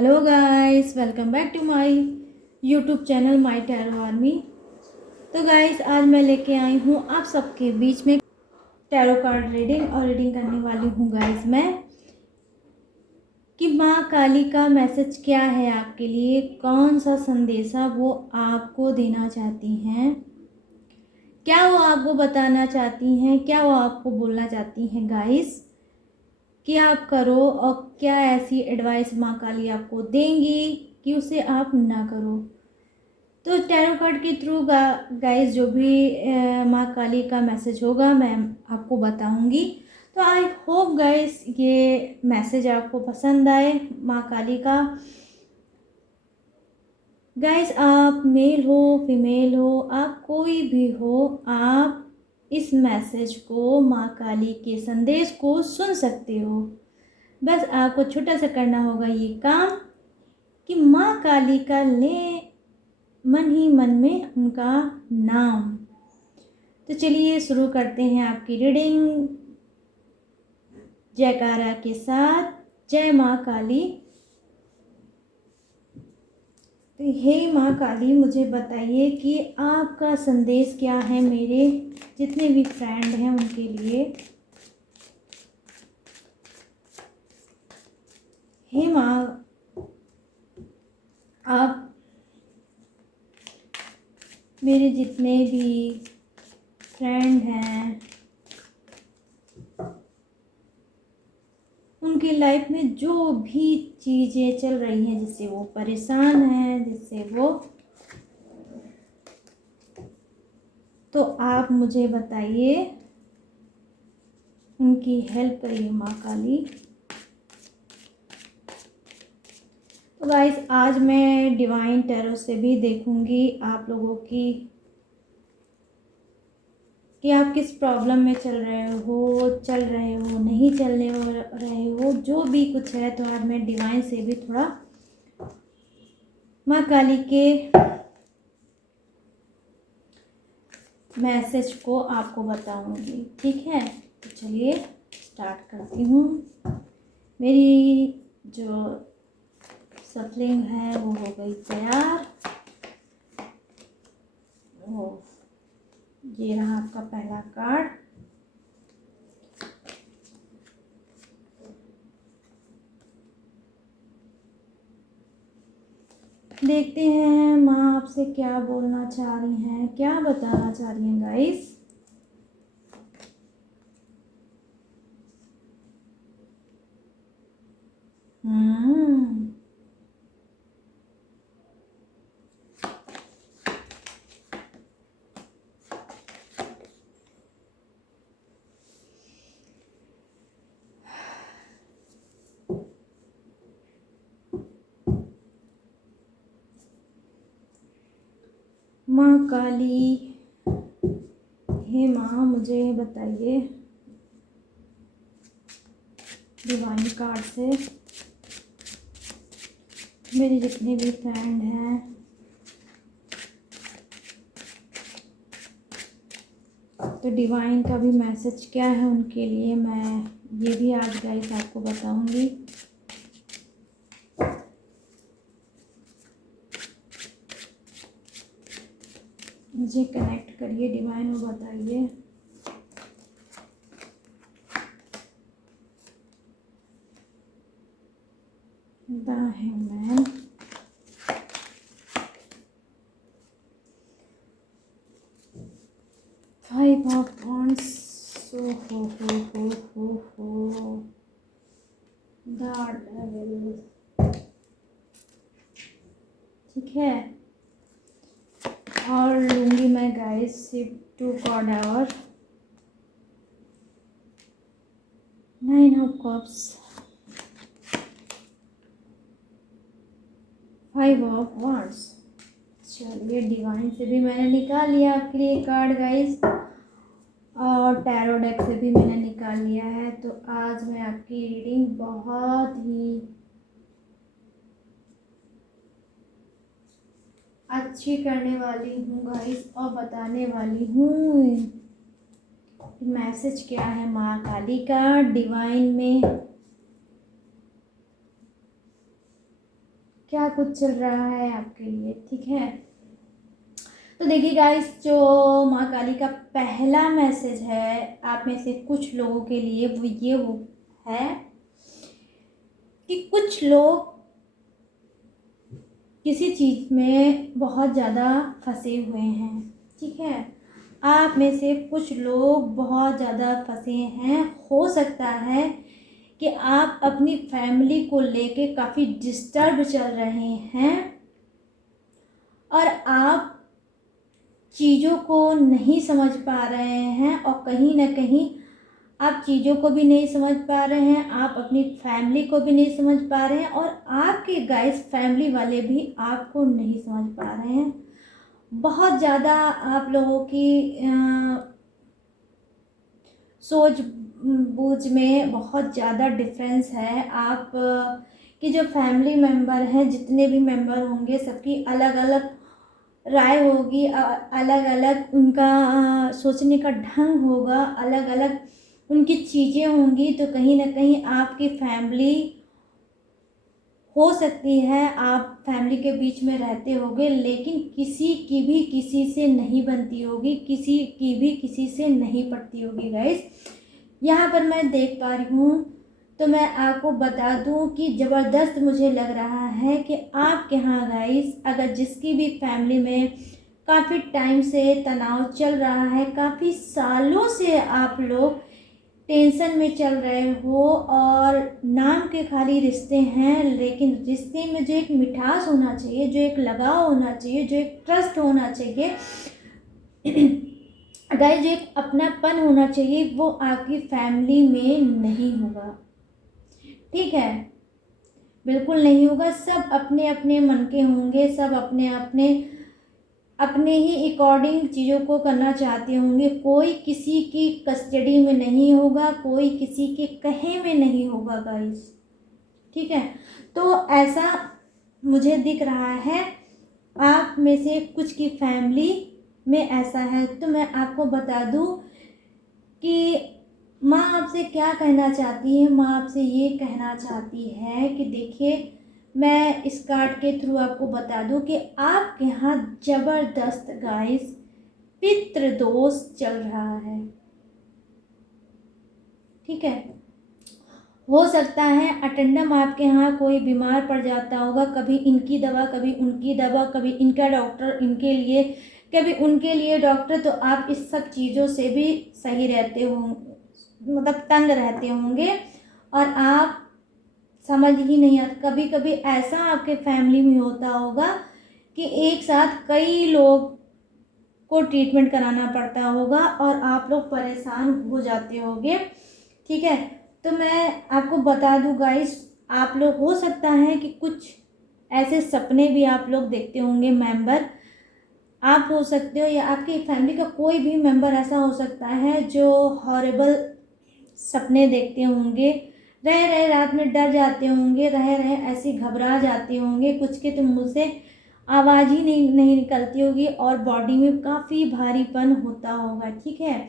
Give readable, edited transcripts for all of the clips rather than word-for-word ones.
Hello guys, welcome back to my YouTube channel my tarot army. तो guys, आज मैं लेके आई हूँ आप सबके बीच में टैरो कार्ड रीडिंग और रीडिंग करने वाली हूँ गाइस मैं कि माँ काली का मैसेज क्या है आपके लिए, कौन सा संदेशा वो आपको देना चाहती हैं, क्या वो आपको बताना चाहती हैं, क्या वो आपको बोलना चाहती हैं गाइस कि आप करो, और क्या ऐसी एडवाइस माँ काली आपको देंगी कि उसे आप ना करो। तो टैरो कार्ड के थ्रू गाइस जो भी माँ काली का मैसेज होगा मैं आपको बताऊंगी। तो आई होप गाइस ये मैसेज आपको पसंद आए माँ काली का। गाइस, आप मेल हो फीमेल हो, आप कोई भी हो, आप इस मैसेज को, माँ काली के संदेश को सुन सकते हो। बस आपको छोटा सा करना होगा ये काम कि माँ काली का ले मन ही मन में उनका नाम। तो चलिए शुरू करते हैं आपकी रीडिंग जयकारा के साथ। जय माँ काली। तो हे माँ काली, मुझे बताइए कि आपका संदेश क्या है मेरे जितने भी फ्रेंड हैं उनके लिए। हे माँ, आप मेरे जितने भी फ्रेंड हैं उनकी लाइफ में जो भी चीज़ें चल रही हैं जिससे वो परेशान हैं, जिससे वो, तो आप मुझे बताइए, उनकी हेल्प करिए माँ काली। तो गाइस, आज मैं डिवाइन टैरो से भी देखूंगी आप लोगों की कि आप किस प्रॉब्लम में चल रहे हो नहीं चलने रहे हो, जो भी कुछ है। तो आज मैं डिवाइन से भी थोड़ा माँ काली के मैसेज को आपको बताऊंगी, ठीक है। तो चलिए स्टार्ट करती हूँ। मेरी जो सफलिंग है वो हो गई तैयार। ओ, ये रहा आपका पहला कार्ड। देखते हैं माँ आपसे क्या बोलना चाह रही हैं, क्या बताना चाह रही हैं गाइस। हम्म माँ काली, हे माँ मुझे बताइए डिवाइन कार्ड से मेरे जितने भी फ्रेंड हैं तो डिवाइन का भी मैसेज क्या है उनके लिए, मैं ये भी आज गाइस आपको बताऊंगी। मुझे कनेक्ट करिए डिवाइन और बताइए। The human, five of wands, हो द डेविल, ठीक है। और लूँगी मैं गाइस सिर्फ 2 कार्ड और 9 ऑफ कप्स, 5 ऑफ वॉन्ड्स। चलिए डिवाइन से भी मैंने निकाल लिया आपके लिए कार्ड गाइस, और टैरो डेक से भी मैंने निकाल लिया है। तो आज मैं आपकी रीडिंग बहुत ही अच्छी करने वाली हूँ गाइस, और बताने वाली हूँ मैसेज क्या है माँ काली का डिवाइन में। क्या कुछ चल रहा है आपके लिए, ठीक है। तो देखिए गाइस, जो माँ काली का पहला मैसेज है आप में से कुछ लोगों के लिए वो ये है कि कुछ लोग किसी चीज़ में बहुत ज़्यादा फंसे हुए हैं, ठीक है। आप में से कुछ लोग बहुत ज़्यादा फंसे हैं। हो सकता है कि आप अपनी फैमिली को लेके काफ़ी डिस्टर्ब चल रहे हैं और आप चीज़ों को नहीं समझ पा रहे हैं और कहीं ना कहीं आप चीज़ों को भी नहीं समझ पा रहे हैं, आप अपनी फैमिली को भी नहीं समझ पा रहे हैं और आपके गाइस फैमिली वाले भी आपको नहीं समझ पा रहे हैं। बहुत ज़्यादा आप लोगों की सोच बूझ में बहुत ज़्यादा डिफरेंस है। आप कि जो फैमिली मेम्बर हैं, जितने भी मेम्बर होंगे सबकी अलग अलग राय होगी, अलग अलग उनका सोचने का ढंग होगा, अलग अलग उनकी चीज़ें होंगी। तो कहीं ना कहीं आपकी फैमिली हो सकती है, आप फैमिली के बीच में रहते होंगे लेकिन किसी की भी किसी से नहीं बनती होगी, किसी की भी किसी से नहीं पड़ती होगी गाइस। यहाँ पर मैं देख पा रही हूँ, तो मैं आपको बता दूँ कि ज़बरदस्त मुझे लग रहा है कि आपके यहाँ गाइस अगर जिसकी भी फैमिली में काफ़ी टाइम से तनाव चल रहा है, काफ़ी सालों से आप लोग टेंशन में चल रहे हो और नाम के खाली रिश्ते हैं, लेकिन रिश्ते में जो एक मिठास होना चाहिए, जो एक लगाव होना चाहिए, जो एक ट्रस्ट होना चाहिए गाइस, जो एक अपनापन होना चाहिए, वो आपकी फैमिली में नहीं होगा, ठीक है। बिल्कुल नहीं होगा। सब अपने अपने मन के होंगे, सब अपने अपने अपने ही अकॉर्डिंग चीज़ों को करना चाहते होंगे। कोई किसी की कस्टडी में नहीं होगा, कोई किसी के कहे में नहीं होगा गाइस, ठीक है। तो ऐसा मुझे दिख रहा है आप में से कुछ की फैमिली में ऐसा है। तो मैं आपको बता दूं कि माँ आपसे क्या कहना चाहती है। माँ आपसे ये कहना चाहती है कि देखिए, मैं इस कार्ड के थ्रू आपको बता दूं कि आपके यहाँ ज़बरदस्त गाइस पितृ दोष चल रहा है, ठीक है। हो सकता है अटेंडम आपके यहाँ कोई बीमार पड़ जाता होगा, कभी इनकी दवा कभी उनकी दवा, कभी इनका डॉक्टर इनके लिए कभी उनके लिए डॉक्टर। तो आप इस सब चीज़ों से भी सही रहते हो, मतलब तंग रहते होंगे और आप समझ ही नहीं आता। कभी कभी ऐसा आपके फैमिली में होता होगा कि एक साथ कई लोग को ट्रीटमेंट कराना पड़ता होगा और आप लोग परेशान हो जाते होंगे, ठीक है। तो मैं आपको बता दूं गाइस, आप लोग हो सकता है कि कुछ ऐसे सपने भी आप लोग देखते होंगे। मेंबर आप हो सकते हो या आपकी फैमिली का कोई भी मेंबर ऐसा हो सकता है जो हॉरिबल सपने देखते होंगे। रह रहे रात में डर जाते होंगे, रह रहे ऐसे घबरा जाते होंगे, कुछ के तो मुँह से आवाज़ ही नहीं निकलती होगी और बॉडी में काफ़ी भारीपन होता होगा, ठीक है।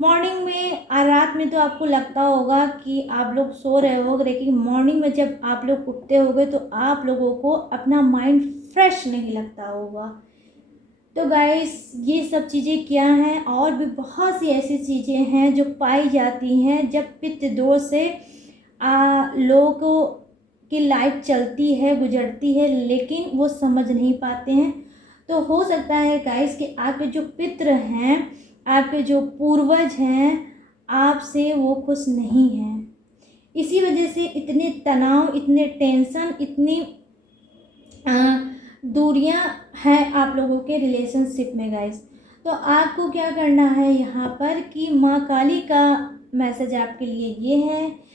मॉर्निंग में रात में तो आपको लगता होगा कि आप लोग सो रहे हो, लेकिन मॉर्निंग में जब आप लोग उठते होगे तो आप लोगों को अपना माइंड फ्रेश नहीं लगता होगा। तो गाइस, ये सब चीज़ें क्या हैं, और भी बहुत सी ऐसी चीज़ें हैं जो पाई जाती हैं जब पितृ दोष से लोगों की लाइफ चलती है, गुजरती है, लेकिन वो समझ नहीं पाते हैं। तो हो सकता है गाइस कि आपके जो पितृ हैं, आपके जो पूर्वज हैं, आपसे वो खुश नहीं हैं। इसी वजह से इतने तनाव, इतने टेंशन, इतनी दूरियां हैं आप लोगों के रिलेशनशिप में गाइस। तो आपको क्या करना है यहाँ पर कि माँ काली का मैसेज आपके लिए ये है,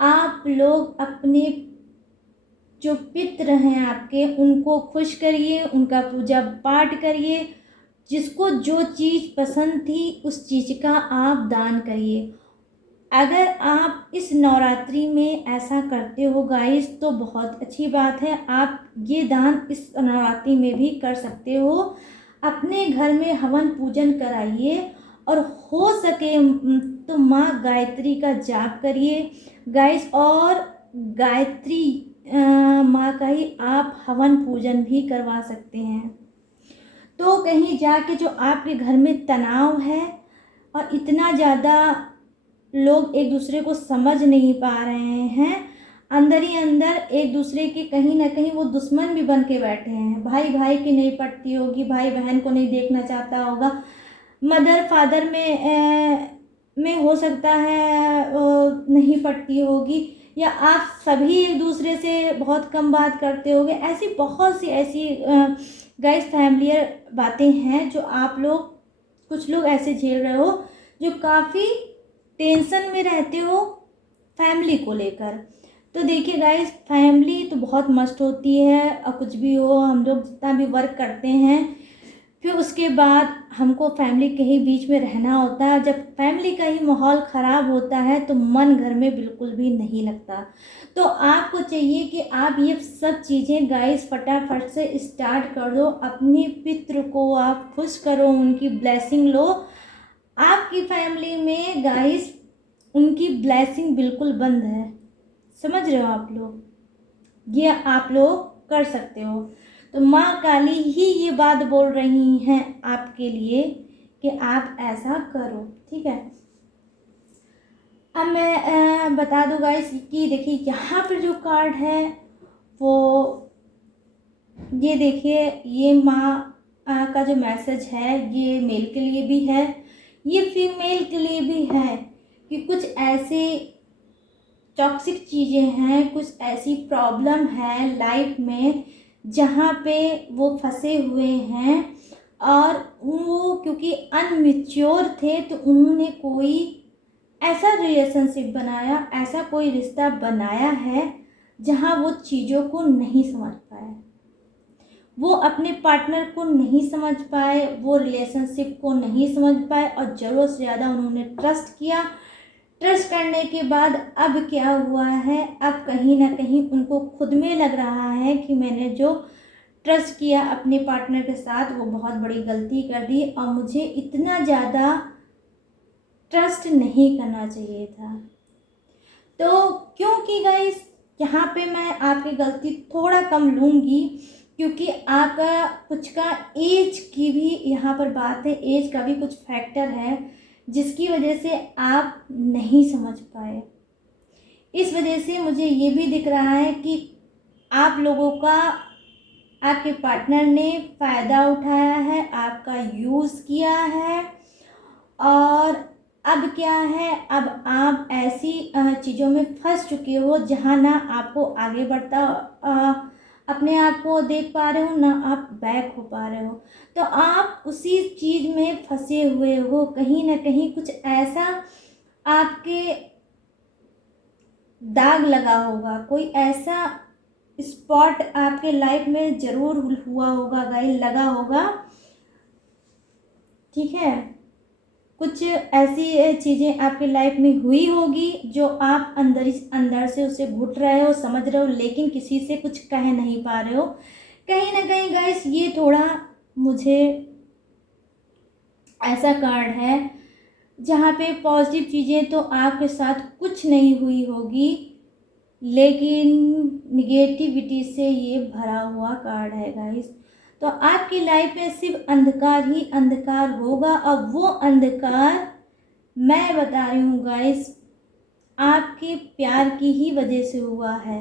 आप लोग अपने जो पितृ हैं आपके, उनको खुश करिए, उनका पूजा पाठ करिए, जिसको जो चीज़ पसंद थी उस चीज़ का आप दान करिए। अगर आप इस नवरात्रि में ऐसा करते हो गाइस तो बहुत अच्छी बात है। आप ये दान इस नवरात्रि में भी कर सकते हो। अपने घर में हवन पूजन कराइए और हो सके तो माँ गायत्री का जाप करिए गाइस। और गायत्री माँ का ही आप हवन पूजन भी करवा सकते हैं। तो कहीं जाके जो आपके घर में तनाव है और इतना ज़्यादा लोग एक दूसरे को समझ नहीं पा रहे हैं, अंदर ही अंदर एक दूसरे के कहीं ना कहीं वो दुश्मन भी बन के बैठे हैं। भाई भाई की नहीं पटती होगी, भाई बहन को नहीं देखना चाहता होगा, मदर फादर में हो सकता है नहीं पटती होगी, या आप सभी एक दूसरे से बहुत कम बात करते होगे। ऐसी बहुत सी ऐसी गाइस फैमिलियर बातें हैं जो आप लोग, कुछ लोग ऐसे झेल रहे हो जो काफ़ी टेंशन में रहते हो फैमिली को लेकर। तो देखिए गाइस, फैमिली तो बहुत मस्त होती है, और कुछ भी हो, हम लोग जितना भी वर्क करते हैं फिर उसके बाद हमको फैमिली के ही बीच में रहना होता है। जब फैमिली का ही माहौल ख़राब होता है तो मन घर में बिल्कुल भी नहीं लगता। तो आपको चाहिए कि आप ये सब चीज़ें गाइस फटाफट से स्टार्ट कर दो। अपने पितृ को आप खुश करो, उनकी ब्लेसिंग लो। आपकी फैमिली में गाइस उनकी ब्लेसिंग बिल्कुल बंद है, समझ रहे हो आप लोग, ये आप लोग कर सकते हो। तो माँ काली ही ये बात बोल रही हैं आपके लिए कि आप ऐसा करो, ठीक है। अब मैं बता दूँ गाइस कि देखिए यहाँ पर जो कार्ड है वो ये देखिए, ये माँ का जो मैसेज है ये मेल के लिए भी है, ये फीमेल के लिए भी है कि कुछ ऐसे टॉक्सिक चीज़ें हैं, कुछ ऐसी प्रॉब्लम है लाइफ में जहाँ पे वो फंसे हुए हैं, और वो क्योंकि अनमेच्योर थे तो उन्होंने कोई ऐसा रिलेशनशिप बनाया, ऐसा कोई रिश्ता बनाया है जहाँ वो चीज़ों को नहीं समझ पाए, वो अपने पार्टनर को नहीं समझ पाए, वो रिलेशनशिप को नहीं समझ पाए, और ज़रूरत से ज़्यादा उन्होंने ट्रस्ट किया। ट्रस्ट करने के बाद अब क्या हुआ है, अब कहीं ना कहीं उनको खुद में लग रहा है कि मैंने जो ट्रस्ट किया अपने पार्टनर के साथ वो बहुत बड़ी गलती कर दी, और मुझे इतना ज़्यादा ट्रस्ट नहीं करना चाहिए था। तो क्योंकि गाइस यहाँ पे मैं आपकी गलती थोड़ा कम लूँगी, क्योंकि आपका कुछ का एज की भी यहाँ पर बात है, एज का भी कुछ फैक्टर है जिसकी वजह से आप नहीं समझ पाए। इस वजह से मुझे ये भी दिख रहा है कि आप लोगों का आपके पार्टनर ने फ़ायदा उठाया है, आपका यूज़ किया है, और अब क्या है, अब आप ऐसी चीज़ों में फंस चुके हो जहाँ ना आपको आगे बढ़ता अपने आप को देख पा रहे हो, ना आप बैक हो पा रहे हो। तो आप उसी चीज़ में फंसे हुए हो, कहीं ना कहीं कुछ ऐसा आपके दाग लगा होगा, कोई ऐसा स्पॉट आपके लाइफ में ज़रूर हुआ होगा गाइस, लगा होगा, ठीक है। कुछ ऐसी चीज़ें आपकी लाइफ में हुई होगी जो आप अंदर से उसे घुट रहे हो, समझ रहे हो, लेकिन किसी से कुछ कह नहीं पा रहे हो। कहीं ना कहीं गाइस ये थोड़ा मुझे ऐसा कार्ड है जहाँ पे पॉजिटिव चीज़ें तो आपके साथ कुछ नहीं हुई होगी, लेकिन निगेटिविटी से ये भरा हुआ कार्ड है गाइस। तो आपकी लाइफ में सिर्फ अंधकार ही अंधकार होगा, और वो अंधकार मैं बता रही हूँ गाइस आपके प्यार की ही वजह से हुआ है।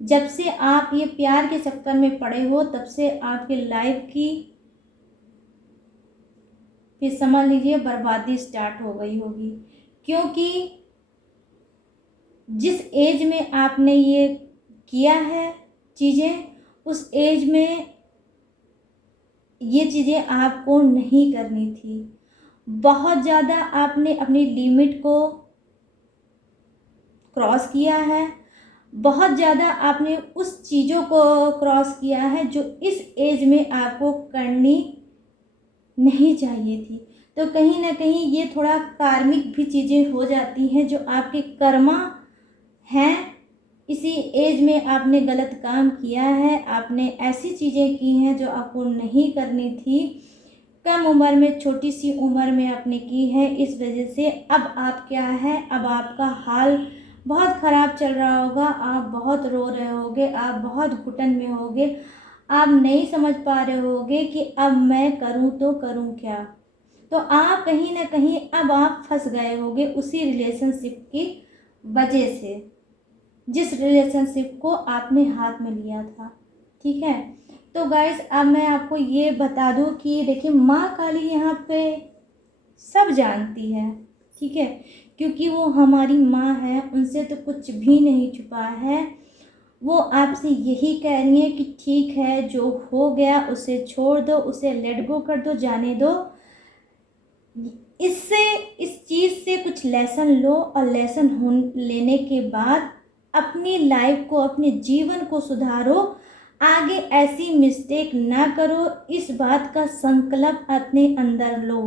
जब से आप ये प्यार के चक्कर में पड़े हो तब से आपके लाइफ की फिर समझ लीजिए बर्बादी स्टार्ट हो गई होगी, क्योंकि जिस एज में आपने ये किया है चीज़ें, उस एज में ये चीज़ें आपको नहीं करनी थी। बहुत ज़्यादा आपने अपनी लिमिट को क्रॉस किया है, बहुत ज़्यादा आपने उस चीज़ों को क्रॉस किया है जो इस एज में आपको करनी नहीं चाहिए थी। तो कहीं ना कहीं ये थोड़ा कार्मिक भी चीज़ें हो जाती हैं जो आपके कर्मा हैं। इसी एज में आपने गलत काम किया है, आपने ऐसी चीज़ें की हैं जो आपको नहीं करनी थी, कम उम्र में, छोटी सी उम्र में आपने की है। इस वजह से अब आप क्या है, अब आपका हाल बहुत ख़राब चल रहा होगा, आप बहुत रो रहे होगे, आप बहुत घुटन में होगे, आप नहीं समझ पा रहे होगे कि अब मैं करूं तो करूं क्या। तो आप कहीं ना कहीं अब आप फंस गए होगे उसी रिलेशनशिप की वजह से, जिस रिलेशनशिप को आपने हाथ में लिया था। ठीक है, तो गाइस अब मैं आपको ये बता दूं कि देखिए माँ काली यहाँ पे सब जानती है। ठीक है, क्योंकि वो हमारी माँ है, उनसे तो कुछ भी नहीं छुपा है। वो आपसे यही कह रही है कि ठीक है, जो हो गया उसे छोड़ दो, उसे लेट गो कर दो, जाने दो। इससे इस चीज़ से कुछ लेसन लो और लेसन लेने के बाद अपनी लाइफ को, अपने जीवन को सुधारो, आगे ऐसी मिस्टेक ना करो, इस बात का संकल्प अपने अंदर लो।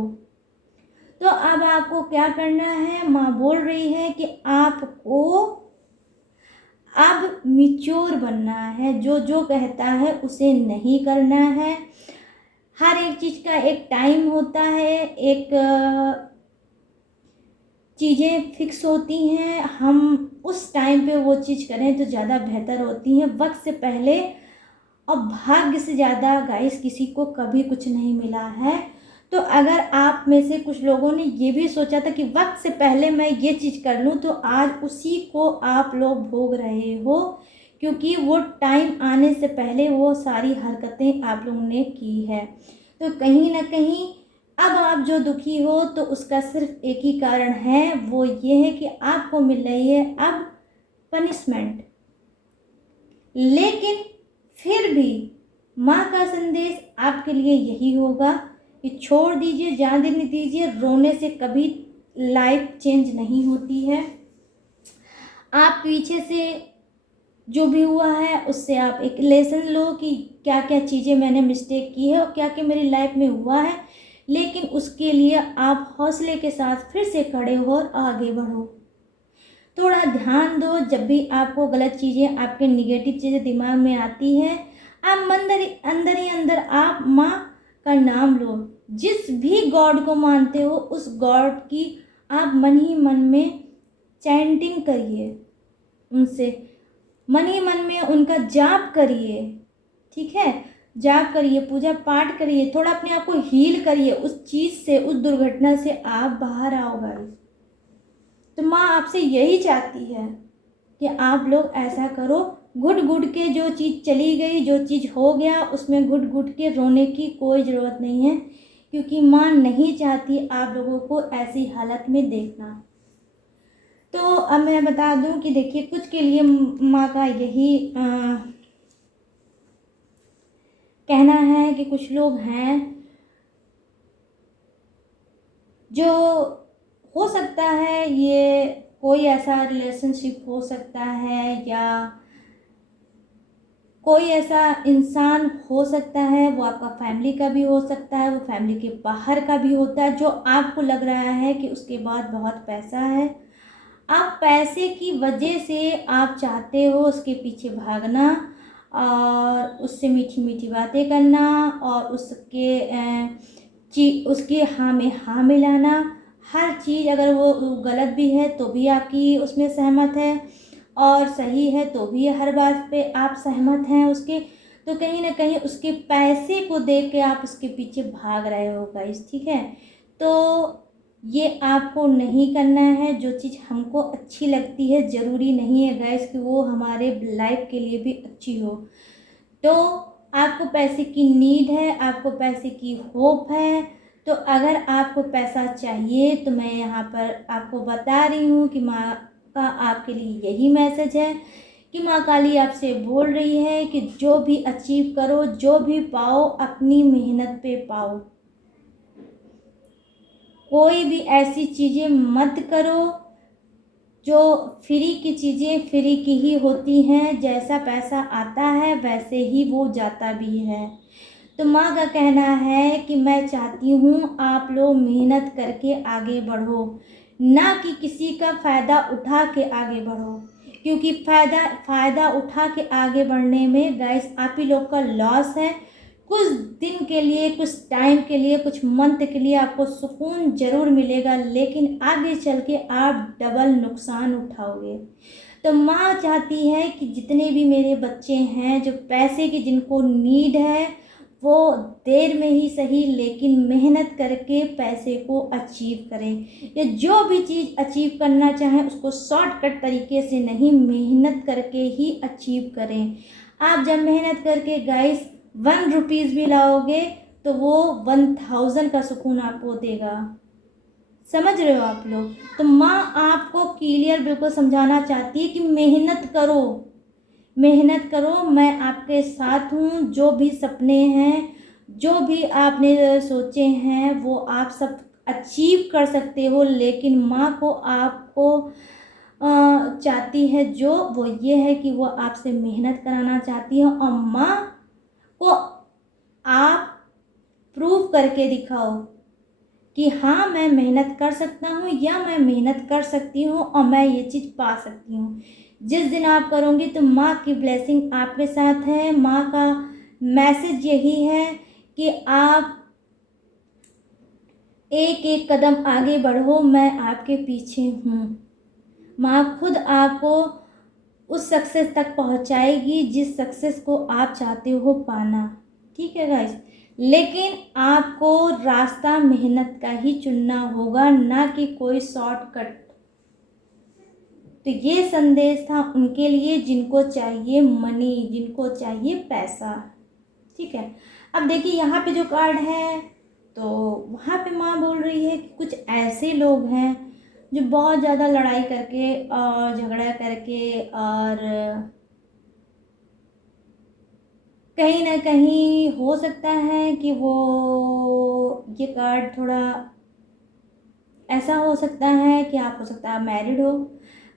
तो अब आपको क्या करना है, माँ बोल रही है कि आपको अब मिच्योर बनना है, जो जो कहता है उसे नहीं करना है। हर एक चीज़ का एक टाइम होता है, एक चीज़ें फिक्स होती हैं, हम उस टाइम पे वो चीज़ करें तो ज़्यादा बेहतर होती हैं, वक्त से पहले। और भाग्य से ज़्यादा गाइस किसी को कभी कुछ नहीं मिला है। तो अगर आप में से कुछ लोगों ने ये भी सोचा था कि वक्त से पहले मैं ये चीज़ कर लूँ, तो आज उसी को आप लोग भोग रहे हो, क्योंकि वो टाइम आने से पहले वो सारी हरकतें आप लोगों ने की है। तो कहीं ना कहीं अब आप जो दुखी हो तो उसका सिर्फ एक ही कारण है, वो ये है कि आपको मिल रही है अब पनिशमेंट। लेकिन फिर भी माँ का संदेश आपके लिए यही होगा कि छोड़ दीजिए, जाने दीजिए, रोने से कभी लाइफ चेंज नहीं होती है। आप पीछे से जो भी हुआ है उससे आप एक लेसन लो कि क्या क्या चीज़ें मैंने मिस्टेक की है और क्या क्या मेरी लाइफ में हुआ है, लेकिन उसके लिए आप हौसले के साथ फिर से खड़े हो और आगे बढ़ो। थोड़ा ध्यान दो, जब भी आपको गलत चीज़ें, आपके निगेटिव चीज़ें दिमाग में आती हैं, आप अंदर ही अंदर आप माँ का नाम लो। जिस भी गॉड को मानते हो उस गॉड की आप मन ही मन में चैंटिंग करिए, उनसे मन ही मन में उनका जाप करिए। ठीक है, जाप करिए, पूजा पाठ करिए, थोड़ा अपने आप को हील करिए उस चीज़ से, उस दुर्घटना से आप बाहर आओ गाइस। तो माँ आपसे यही चाहती है कि आप लोग ऐसा करो, घुट घुट के जो चीज़ चली गई, जो चीज़ हो गया, उसमें घुट घुट के रोने की कोई ज़रूरत नहीं है, क्योंकि माँ नहीं चाहती आप लोगों को ऐसी हालत में देखना। तो अब मैं बता दूं कि देखिए कुछ के लिए माँ का यही कहना है कि कुछ लोग हैं जो, हो सकता है ये कोई ऐसा रिलेशनशिप हो सकता है या कोई ऐसा इंसान हो सकता है, वो आपका फैमिली का भी हो सकता है, वो फैमिली के बाहर का भी होता है, जो आपको लग रहा है कि उसके बाद बहुत पैसा है, आप पैसे की वजह से आप चाहते हो उसके पीछे भागना और उससे मीठी मीठी बातें करना और उसके हाँ में हाँ मिलाना। हर चीज़ अगर वो गलत भी है तो भी आपकी उसमें सहमत है, और सही है तो भी हर बात पे आप सहमत हैं उसके। तो कहीं ना कहीं उसके पैसे को देख के आप उसके पीछे भाग रहे हो गाइस। ठीक है, तो ये आपको नहीं करना है। जो चीज़ हमको अच्छी लगती है ज़रूरी नहीं है गाइस कि वो हमारे लाइफ के लिए भी अच्छी हो। तो आपको पैसे की नीड है, आपको पैसे की होप है, तो अगर आपको पैसा चाहिए तो मैं यहाँ पर आपको बता रही हूँ कि माँ का आपके लिए यही मैसेज है कि माँ काली आपसे बोल रही है कि जो भी अचीव करो, जो भी पाओ, अपनी मेहनत पे पाओ। कोई भी ऐसी चीज़ें मत करो जो फ्री की चीज़ें फ्री की ही होती हैं, जैसा पैसा आता है वैसे ही वो जाता भी है। तो माँ का कहना है कि मैं चाहती हूँ आप लोग मेहनत करके आगे बढ़ो, ना कि किसी का फ़ायदा उठा के आगे बढ़ो, क्योंकि फ़ायदा उठा के आगे बढ़ने में गाइस आप ही लोग का लॉस है। कुछ दिन के लिए, कुछ टाइम के लिए, कुछ मंथ के लिए आपको सुकून ज़रूर मिलेगा, लेकिन आगे चल के आप डबल नुकसान उठाओगे। तो माँ चाहती है कि जितने भी मेरे बच्चे हैं जो पैसे की जिनको नीड है, वो देर में ही सही लेकिन मेहनत करके पैसे को अचीव करें, या जो भी चीज़ अचीव करना चाहें उसको शॉर्टकट तरीके से नहीं, मेहनत करके ही अचीव करें। आप जब मेहनत करके गाइस 1 रुपीज़ भी लाओगे तो वो 1000 का सुकून आपको देगा। समझ रहे हो आप लोग? तो माँ आपको क्लियर बिल्कुल समझाना चाहती है कि मेहनत करो, मेहनत करो, मैं आपके साथ हूँ। जो भी सपने हैं, जो भी आपने सोचे हैं, वो आप सब अचीव कर सकते हो, लेकिन माँ को आपको चाहती है जो, वो ये है कि वो आपसे मेहनत कराना चाहती है, और माँ को आप प्रूव करके दिखाओ कि हाँ मैं मेहनत कर सकता हूँ, या मैं मेहनत कर सकती हूँ और मैं ये चीज़ पा सकती हूँ। जिस दिन आप करोगे तो माँ की ब्लेसिंग आपके साथ है। माँ का मैसेज यही है कि आप एक एक कदम आगे बढ़ो, मैं आपके पीछे हूँ। माँ खुद आपको उस सक्सेस तक पहुँचाएगी जिस सक्सेस को आप चाहते हो पाना। ठीक है गाइस, लेकिन आपको रास्ता मेहनत का ही चुनना होगा, ना कि कोई शॉर्टकट। तो ये संदेश था उनके लिए जिनको चाहिए मनी, जिनको चाहिए पैसा। ठीक है, अब देखिए यहाँ पे जो कार्ड है, तो वहाँ पे माँ बोल रही है कि कुछ ऐसे लोग हैं जो बहुत ज़्यादा लड़ाई करके और झगड़ा करके और कहीं ना कहीं हो सकता है कि वो, ये कार्ड थोड़ा ऐसा हो सकता है कि आप, हो सकता है मैरिड हो,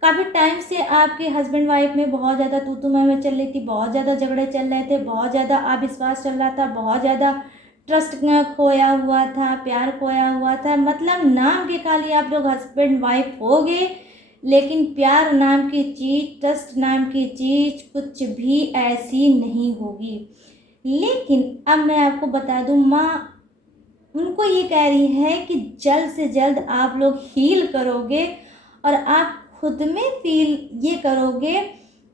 काफ़ी टाइम से आपके हस्बैंड वाइफ में बहुत ज़्यादा तू मैं चल रही थी, बहुत ज़्यादा झगड़े चल रहे थे, बहुत ज़्यादा अविश्वास चल रहा था, बहुत ज़्यादा ट्रस्ट खोया हुआ था, प्यार खोया हुआ था। मतलब नाम के खाली आप लोग हस्बैंड वाइफ हो गए, लेकिन प्यार नाम की चीज़, ट्रस्ट नाम की चीज़ कुछ भी ऐसी नहीं होगी। लेकिन अब मैं आपको बता दूं, माँ उनको ये कह रही है कि जल्द से जल्द आप लोग हील करोगे और आप खुद में फील ये करोगे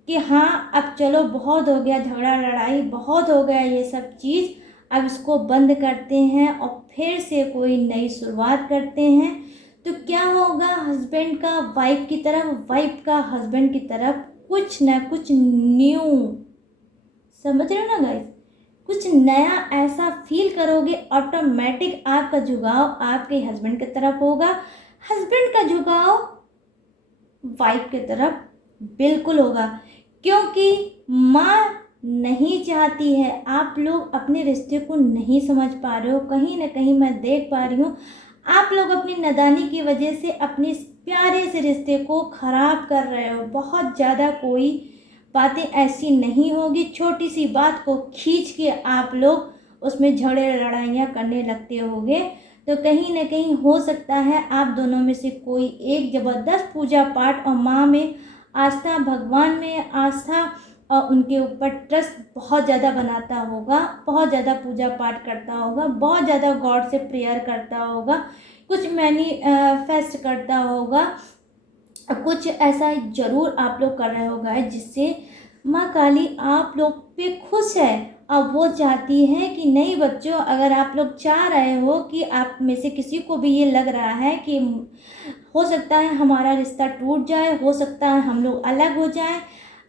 कि हाँ अब चलो बहुत हो गया झगड़ा लड़ाई, बहुत हो गया ये सब चीज़, अब इसको बंद करते हैं और फिर से कोई नई शुरुआत करते हैं। तो क्या होगा, हस्बैंड का वाइफ की तरफ, वाइफ का हस्बैंड की तरफ कुछ ना कुछ न्यू, समझ रहे हो ना गाइस, कुछ नया ऐसा फील करोगे। ऑटोमेटिक आपका झुकाव आपके हस्बैंड की तरफ होगा, हस्बैंड का झुकाव वाइफ की तरफ बिल्कुल होगा, क्योंकि माँ नहीं चाहती है, आप लोग अपने रिश्ते को नहीं समझ पा रहे हो। कहीं ना कहीं मैं देख पा रही हूँ आप लोग अपनी नादानी की वजह से अपने प्यारे से रिश्ते को खराब कर रहे हो। बहुत ज़्यादा कोई बातें ऐसी नहीं होगी, छोटी सी बात को खींच के आप लोग उसमें झगड़े लड़ाइयाँ करने लगते होगे। तो कहीं ना कहीं हो सकता है आप दोनों में से कोई एक ज़बरदस्त पूजा पाठ और माँ में आस्था, भगवान में आस्था और उनके ऊपर ट्रस्ट बहुत ज़्यादा बनाता होगा, बहुत ज़्यादा पूजा पाठ करता होगा, बहुत ज़्यादा गॉड से प्रेयर करता होगा, कुछ मैनिफेस्ट करता होगा, कुछ ऐसा जरूर आप लोग कर रहे हो गाइस जिससे माँ काली आप लोग पे खुश है। अब वो चाहती है कि नहीं बच्चों, अगर आप लोग चाह रहे हो कि आप में से किसी को भी ये लग रहा है कि हो सकता है हमारा रिश्ता टूट जाए, हो सकता है हम लोग अलग हो जाए,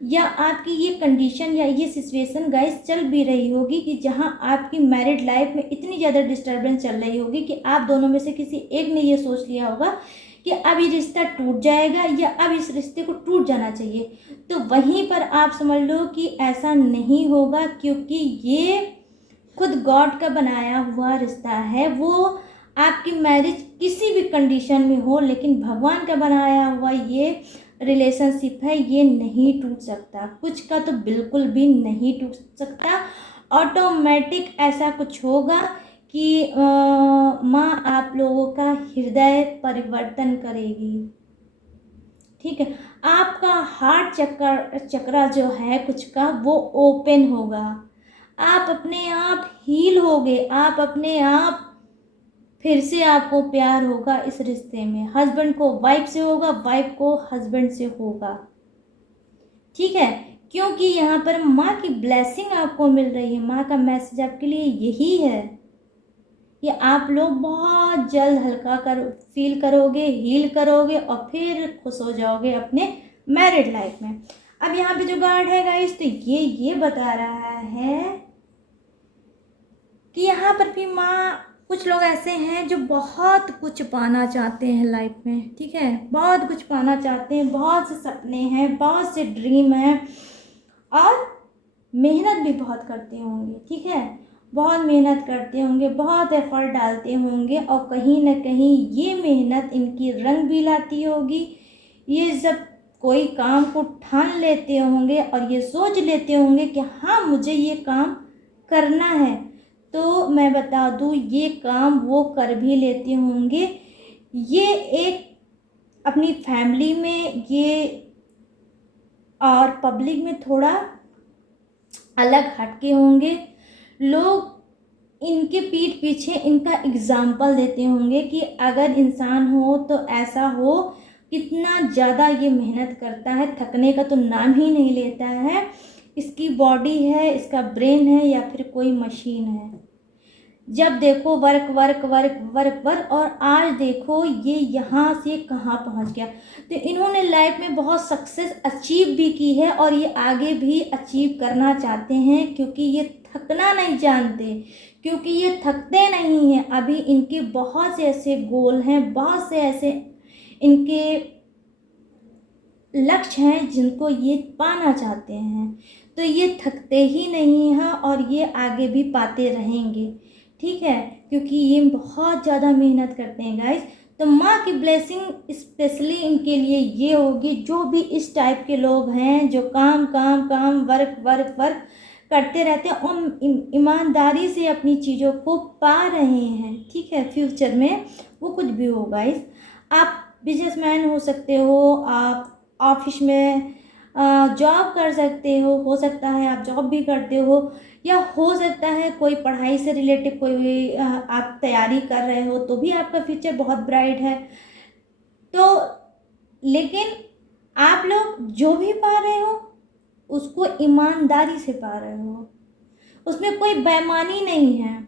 या आपकी ये कंडीशन या ये सिचुएशन गाइस चल भी रही होगी कि जहाँ आपकी मैरिड लाइफ में इतनी ज़्यादा डिस्टर्बेंस चल रही होगी कि आप दोनों में से किसी एक ने ये सोच लिया होगा कि अब ये रिश्ता टूट जाएगा या अब इस रिश्ते को टूट जाना चाहिए। तो वहीं पर आप समझ लो कि ऐसा नहीं होगा, क्योंकि ये खुद गॉड का बनाया हुआ रिश्ता है। वो आपकी मैरिज किसी भी कंडीशन में हो, लेकिन भगवान का बनाया हुआ ये रिलेशनशिप है, ये नहीं टूट सकता, कुछ का तो बिल्कुल भी नहीं टूट सकता। ऑटोमेटिक ऐसा कुछ होगा कि माँ आप लोगों का हृदय परिवर्तन करेगी। ठीक है, आपका हार्ट चक्र जो है कुछ का वो ओपन होगा, आप अपने आप हील होगे, आप अपने आप फिर से आपको प्यार होगा इस रिश्ते में। हस्बैंड को वाइफ से होगा, वाइफ को हस्बैंड से होगा, ठीक है, क्योंकि यहाँ पर माँ की ब्लेसिंग आपको मिल रही है। माँ का मैसेज आपके लिए यही है कि आप लोग बहुत जल्द हल्का कर फील करोगे, हील करोगे और फिर खुश हो जाओगे अपने मैरिड लाइफ में। अब यहाँ पे जो गार्ड है गाइस, तो ये बता रहा है कि यहाँ पर भी माँ, कुछ लोग ऐसे हैं जो बहुत कुछ पाना चाहते हैं लाइफ में, ठीक है, बहुत कुछ पाना चाहते हैं, बहुत से सपने हैं, बहुत से ड्रीम हैं और मेहनत भी बहुत करते होंगे, ठीक है, बहुत मेहनत करते होंगे, बहुत एफर्ट डालते होंगे और कहीं ना कहीं ये मेहनत इनकी रंग भी लाती होगी। ये जब कोई काम को ठान लेते होंगे और ये सोच लेते होंगे कि हाँ मुझे ये काम करना है, तो मैं बता दूँ ये काम वो कर भी लेते होंगे। ये एक अपनी फैमिली में ये और पब्लिक में थोड़ा अलग हटके होंगे। लोग इनके पीठ पीछे इनका एग्जाम्पल देते होंगे कि अगर इंसान हो तो ऐसा हो, कितना ज़्यादा ये मेहनत करता है, थकने का तो नाम ही नहीं लेता है, इसकी बॉडी है, इसका ब्रेन है या फिर कोई मशीन है। जब देखो work work work work work, और आज देखो ये यहाँ से कहाँ पहुँच गया। तो इन्होंने लाइफ में बहुत सक्सेस अचीव भी की है और ये आगे भी अचीव करना चाहते हैं, क्योंकि ये थकना नहीं जानते, क्योंकि ये थकते नहीं हैं। अभी इनके बहुत से ऐसे गोल हैं, बहुत से ऐसे इनके लक्ष्य हैं जिनको ये पाना चाहते हैं, तो ये थकते ही नहीं हैं और ये आगे भी पाते रहेंगे, ठीक है, क्योंकि ये बहुत ज़्यादा मेहनत करते हैं गाइस। तो माँ की ब्लेसिंग स्पेशली इनके लिए ये होगी, जो भी इस टाइप के लोग हैं जो काम काम काम वर्क वर्क वर्क करते रहते हैं और ईमानदारी से अपनी चीज़ों को पा रहे हैं, ठीक है, फ्यूचर में वो कुछ भी हो गाइस। आप बिजनेसमैन हो सकते हो, आप ऑफिस में जॉब कर सकते हो सकता है आप जॉब भी करते हो, या हो सकता है कोई पढ़ाई से रिलेटेड कोई आप तैयारी कर रहे हो तो भी आपका फ्यूचर बहुत ब्राइट है। तो लेकिन आप लोग जो भी पा रहे हो उसको ईमानदारी से पा रहे हो, उसमें कोई बेईमानी नहीं है,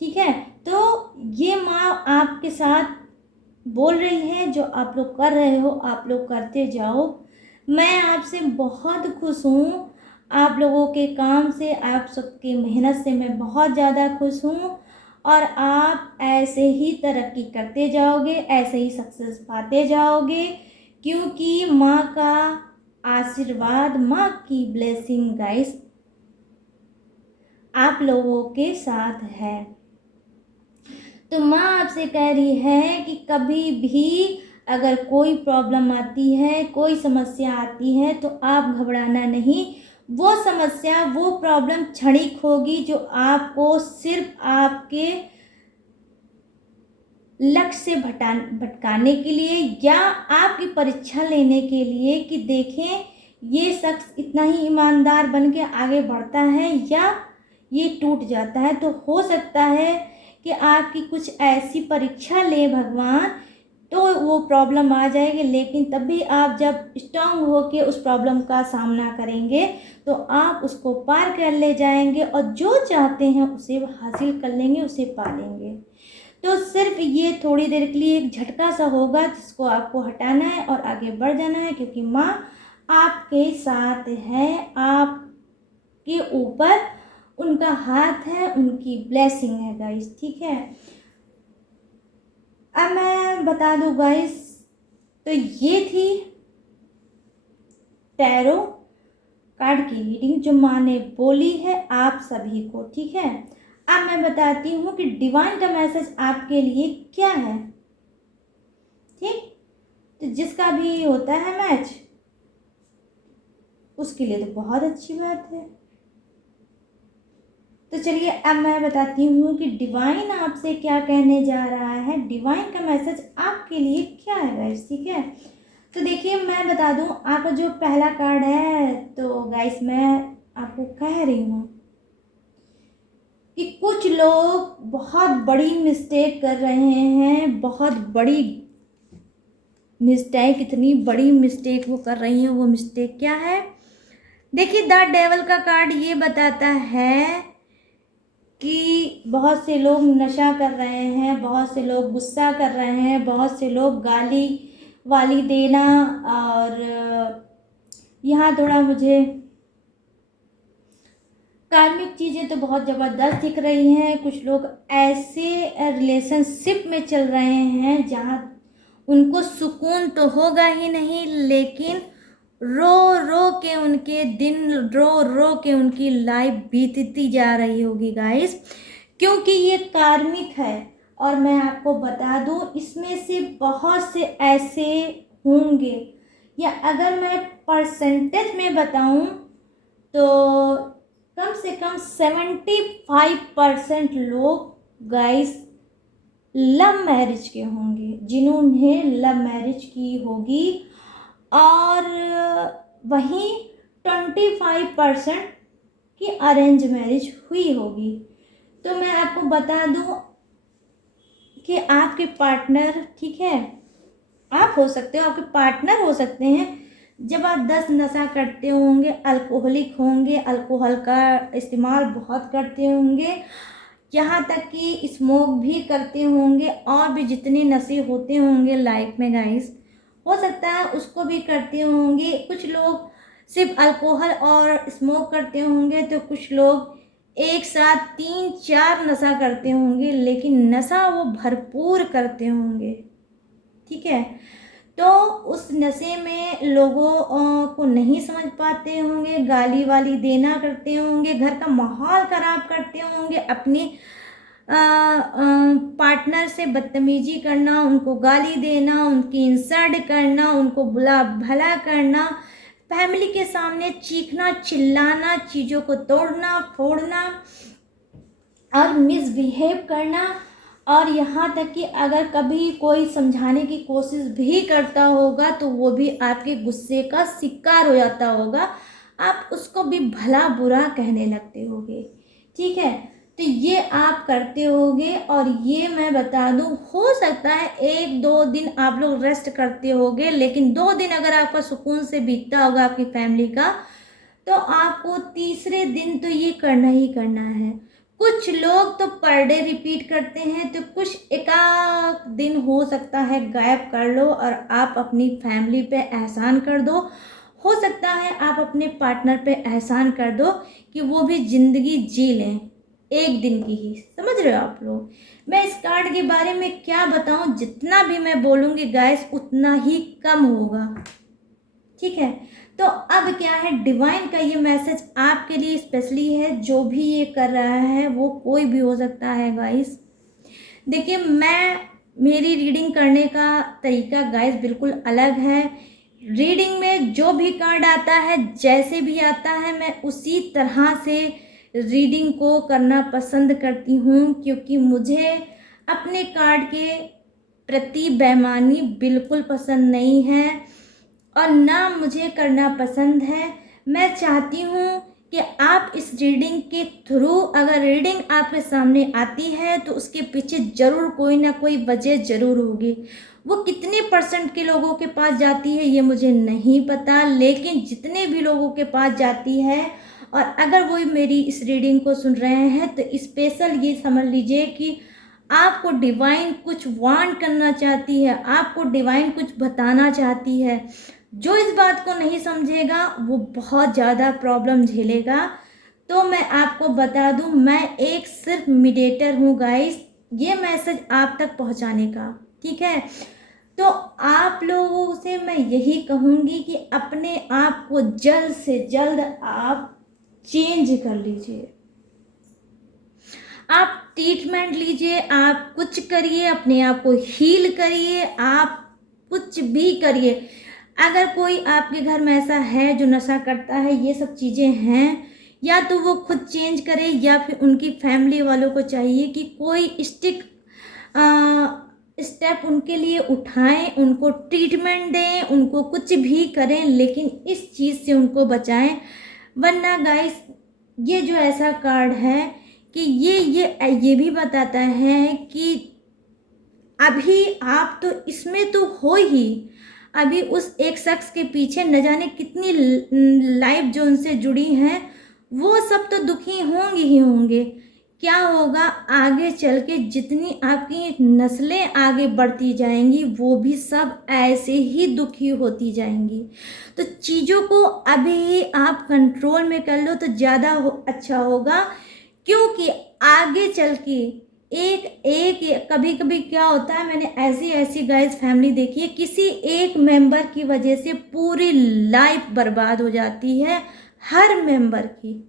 ठीक है। तो ये माँ आपके साथ बोल रही है, जो आप लोग कर रहे हो आप लोग करते जाओ। मैं आपसे बहुत खुश हूँ, आप लोगों के काम से, आप सबकी मेहनत से मैं बहुत ज़्यादा खुश हूँ और आप ऐसे ही तरक्की करते जाओगे, ऐसे ही सक्सेस पाते जाओगे, क्योंकि माँ का आशीर्वाद, माँ की ब्लेसिंग गाइस आप लोगों के साथ है। तो माँ आपसे कह रही है कि कभी भी अगर कोई प्रॉब्लम आती है, कोई समस्या आती है तो आप घबराना नहीं। वो समस्या, वो प्रॉब्लम क्षणिक होगी, जो आपको सिर्फ आपके लक्ष्य से भटकाने के लिए या आपकी परीक्षा लेने के लिए कि देखें ये शख्स इतना ही ईमानदार बन के आगे बढ़ता है या ये टूट जाता है। तो हो सकता है कि आपकी कुछ ऐसी परीक्षा ले भगवान, तो वो प्रॉब्लम आ जाएगी, लेकिन तब भी आप जब स्ट्रांग होके उस प्रॉब्लम का सामना करेंगे तो आप उसको पार कर ले जाएंगे और जो चाहते हैं उसे हासिल कर लेंगे, उसे पा लेंगे। तो सिर्फ ये थोड़ी देर के लिए एक झटका सा होगा जिसको आपको हटाना है और आगे बढ़ जाना है, क्योंकि माँ आपके साथ है, आपके ऊपर उनका हाथ है, उनकी ब्लेसिंग है गाइस, ठीक है। अब मैं बता दूं गाइस, तो ये थी टैरो कार्ड की रीडिंग जो माँ ने बोली है आप सभी को, ठीक है। अब मैं बताती हूँ कि डिवाइन का मैसेज आपके लिए क्या है, ठीक। तो जिसका भी होता है मैच उसके लिए तो बहुत अच्छी बात है। तो चलिए अब मैं बताती हूँ कि डिवाइन आपसे क्या कहने जा रहा है, डिवाइन का मैसेज आपके लिए क्या है गाइस, ठीक है। तो देखिए मैं बता दूँ, आपका जो पहला कार्ड है, तो गाइस मैं आपको कह रही हूँ कि कुछ लोग बहुत बड़ी मिस्टेक कर रहे हैं, बहुत बड़ी मिस्टेक, इतनी बड़ी मिस्टेक वो कर रही हैं। वो मिस्टेक क्या है? देखिए, द डेवल का कार्ड ये बताता है कि बहुत से लोग नशा कर रहे हैं, बहुत से लोग गुस्सा कर रहे हैं, बहुत से लोग गाली वाली देना, और यहाँ थोड़ा मुझे कार्मिक चीज़ें तो बहुत ज़बरदस्त दिख रही हैं। कुछ लोग ऐसे रिलेशनशिप में चल रहे हैं जहाँ उनको सुकून तो होगा ही नहीं, लेकिन रो रो के उनके दिन, रो रो के उनकी लाइफ बीतती जा रही होगी गाइस, क्योंकि ये कार्मिक है। और मैं आपको बता दूं, इसमें से बहुत से ऐसे होंगे, या अगर मैं परसेंटेज में बताऊं तो कम से कम 75% लोग गाइस लव मैरिज के होंगे, जिन्होंने लव मैरिज की होगी, और वहीं 25% की अरेंज मैरिज हुई होगी। तो मैं आपको बता दूं कि आपके पार्टनर, ठीक है, आप हो सकते हो, आपके पार्टनर हो सकते हैं, ज़बरदस्त नशा करते होंगे, अल्कोहलिक होंगे, अल्कोहल का इस्तेमाल बहुत करते होंगे, यहाँ तक कि स्मोक भी करते होंगे, और भी जितने नशे होते होंगे लाइफ में गाइस, हो सकता है उसको भी करते होंगे। कुछ लोग सिर्फ अल्कोहल और स्मोक करते होंगे, तो कुछ लोग एक साथ 3-4 नशा करते होंगे, लेकिन नशा वो भरपूर करते होंगे, ठीक है। तो उस नशे में लोगों को नहीं समझ पाते होंगे, गाली वाली देना करते होंगे, घर का माहौल ख़राब करते होंगे, अपने पार्टनर से बदतमीजी करना, उनको गाली देना, उनकी इंसल्ट करना, उनको बुला भला करना, फैमिली के सामने चीखना चिल्लाना, चीज़ों को तोड़ना फोड़ना और मिसबिहेव करना। और यहाँ तक कि अगर कभी कोई समझाने की कोशिश भी करता होगा तो वो भी आपके गुस्से का शिकार हो जाता होगा, आप उसको भी भला बुरा कहने लगते होगे, ठीक है। तो ये आप करते होगे, और ये मैं बता दूं, हो सकता है 1-2 दिन आप लोग रेस्ट करते होगे, लेकिन 2 दिन अगर आपका सुकून से बीतता होगा आपकी फैमिली का, तो आपको तीसरे दिन तो ये करना ही करना है। कुछ लोग तो पर डे रिपीट करते हैं, तो कुछ एकाध दिन हो सकता है गायब कर लो और आप अपनी फैमिली पे एहसान कर दो। हो सकता है आप अपने पार्टनर पे एहसान कर दो कि वो भी ज़िंदगी जी लें, एक दिन की ही, समझ रहे हो आप लोग। मैं इस कार्ड के बारे में क्या बताऊं, जितना भी मैं बोलूँगी गाइस उतना ही कम होगा, ठीक है। तो अब क्या है, डिवाइन का ये मैसेज आपके लिए स्पेशली है। जो भी ये कर रहा है वो कोई भी हो सकता है गाइस। देखिए, मेरी रीडिंग करने का तरीका गाइस बिल्कुल अलग है। रीडिंग में जो भी कार्ड आता है, जैसे भी आता है, मैं उसी तरह से रीडिंग को करना पसंद करती हूँ, क्योंकि मुझे अपने कार्ड के प्रति बेईमानी बिल्कुल पसंद नहीं है और ना मुझे करना पसंद है। मैं चाहती हूँ कि आप इस रीडिंग के थ्रू, अगर रीडिंग आपके सामने आती है तो उसके पीछे ज़रूर कोई ना कोई वजह ज़रूर होगी। वो कितने % के लोगों के पास जाती है ये मुझे नहीं पता, लेकिन जितने भी लोगों के पास जाती है, और अगर वो मेरी इस रीडिंग को सुन रहे हैं, तो स्पेशल ये समझ लीजिए कि आपको डिवाइन कुछ वार्न करना चाहती है, आपको डिवाइन कुछ बताना चाहती है। जो इस बात को नहीं समझेगा वो बहुत ज़्यादा प्रॉब्लम झेलेगा। तो मैं आपको बता दूं, मैं एक सिर्फ मीडिएटर हूँ गाइस, ये मैसेज आप तक पहुँचाने का, ठीक है। तो आप लोगों से मैं यही कहूँगी कि अपने आप को जल्द से जल्द आप चेंज कर लीजिए, आप ट्रीटमेंट लीजिए, आप कुछ करिए, अपने आप को हील करिए, आप कुछ भी करिए। अगर कोई आपके घर में ऐसा है जो नशा करता है, ये सब चीज़ें हैं, या तो वो खुद चेंज करे, या फिर उनकी फैमिली वालों को चाहिए कि कोई स्टेप उनके लिए उठाएं, उनको ट्रीटमेंट दें, उनको कुछ भी करें, लेकिन इस चीज़ से उनको बचाएं। वरना गाइस, ये जो ऐसा कार्ड है, कि ये भी बताता है कि अभी आप तो इसमें तो हो ही, अभी उस एक शख्स के पीछे न जाने कितनी लाइफ जो उनसे जुड़ी हैं, वो सब तो दुखी होंगे ही होंगे। क्या होगा आगे चल के, जितनी आपकी नस्लें आगे बढ़ती जाएंगी वो भी सब ऐसे ही दुखी होती जाएंगी। तो चीज़ों को अभी ही आप कंट्रोल में कर लो तो ज़्यादा अच्छा होगा, क्योंकि आगे चल के एक एक कभी कभी क्या होता है, मैंने ऐसी ऐसी गाइस फैमिली देखी है, किसी एक मेंबर की वजह से पूरी लाइफ बर्बाद हो जाती है, हर मेंबर की।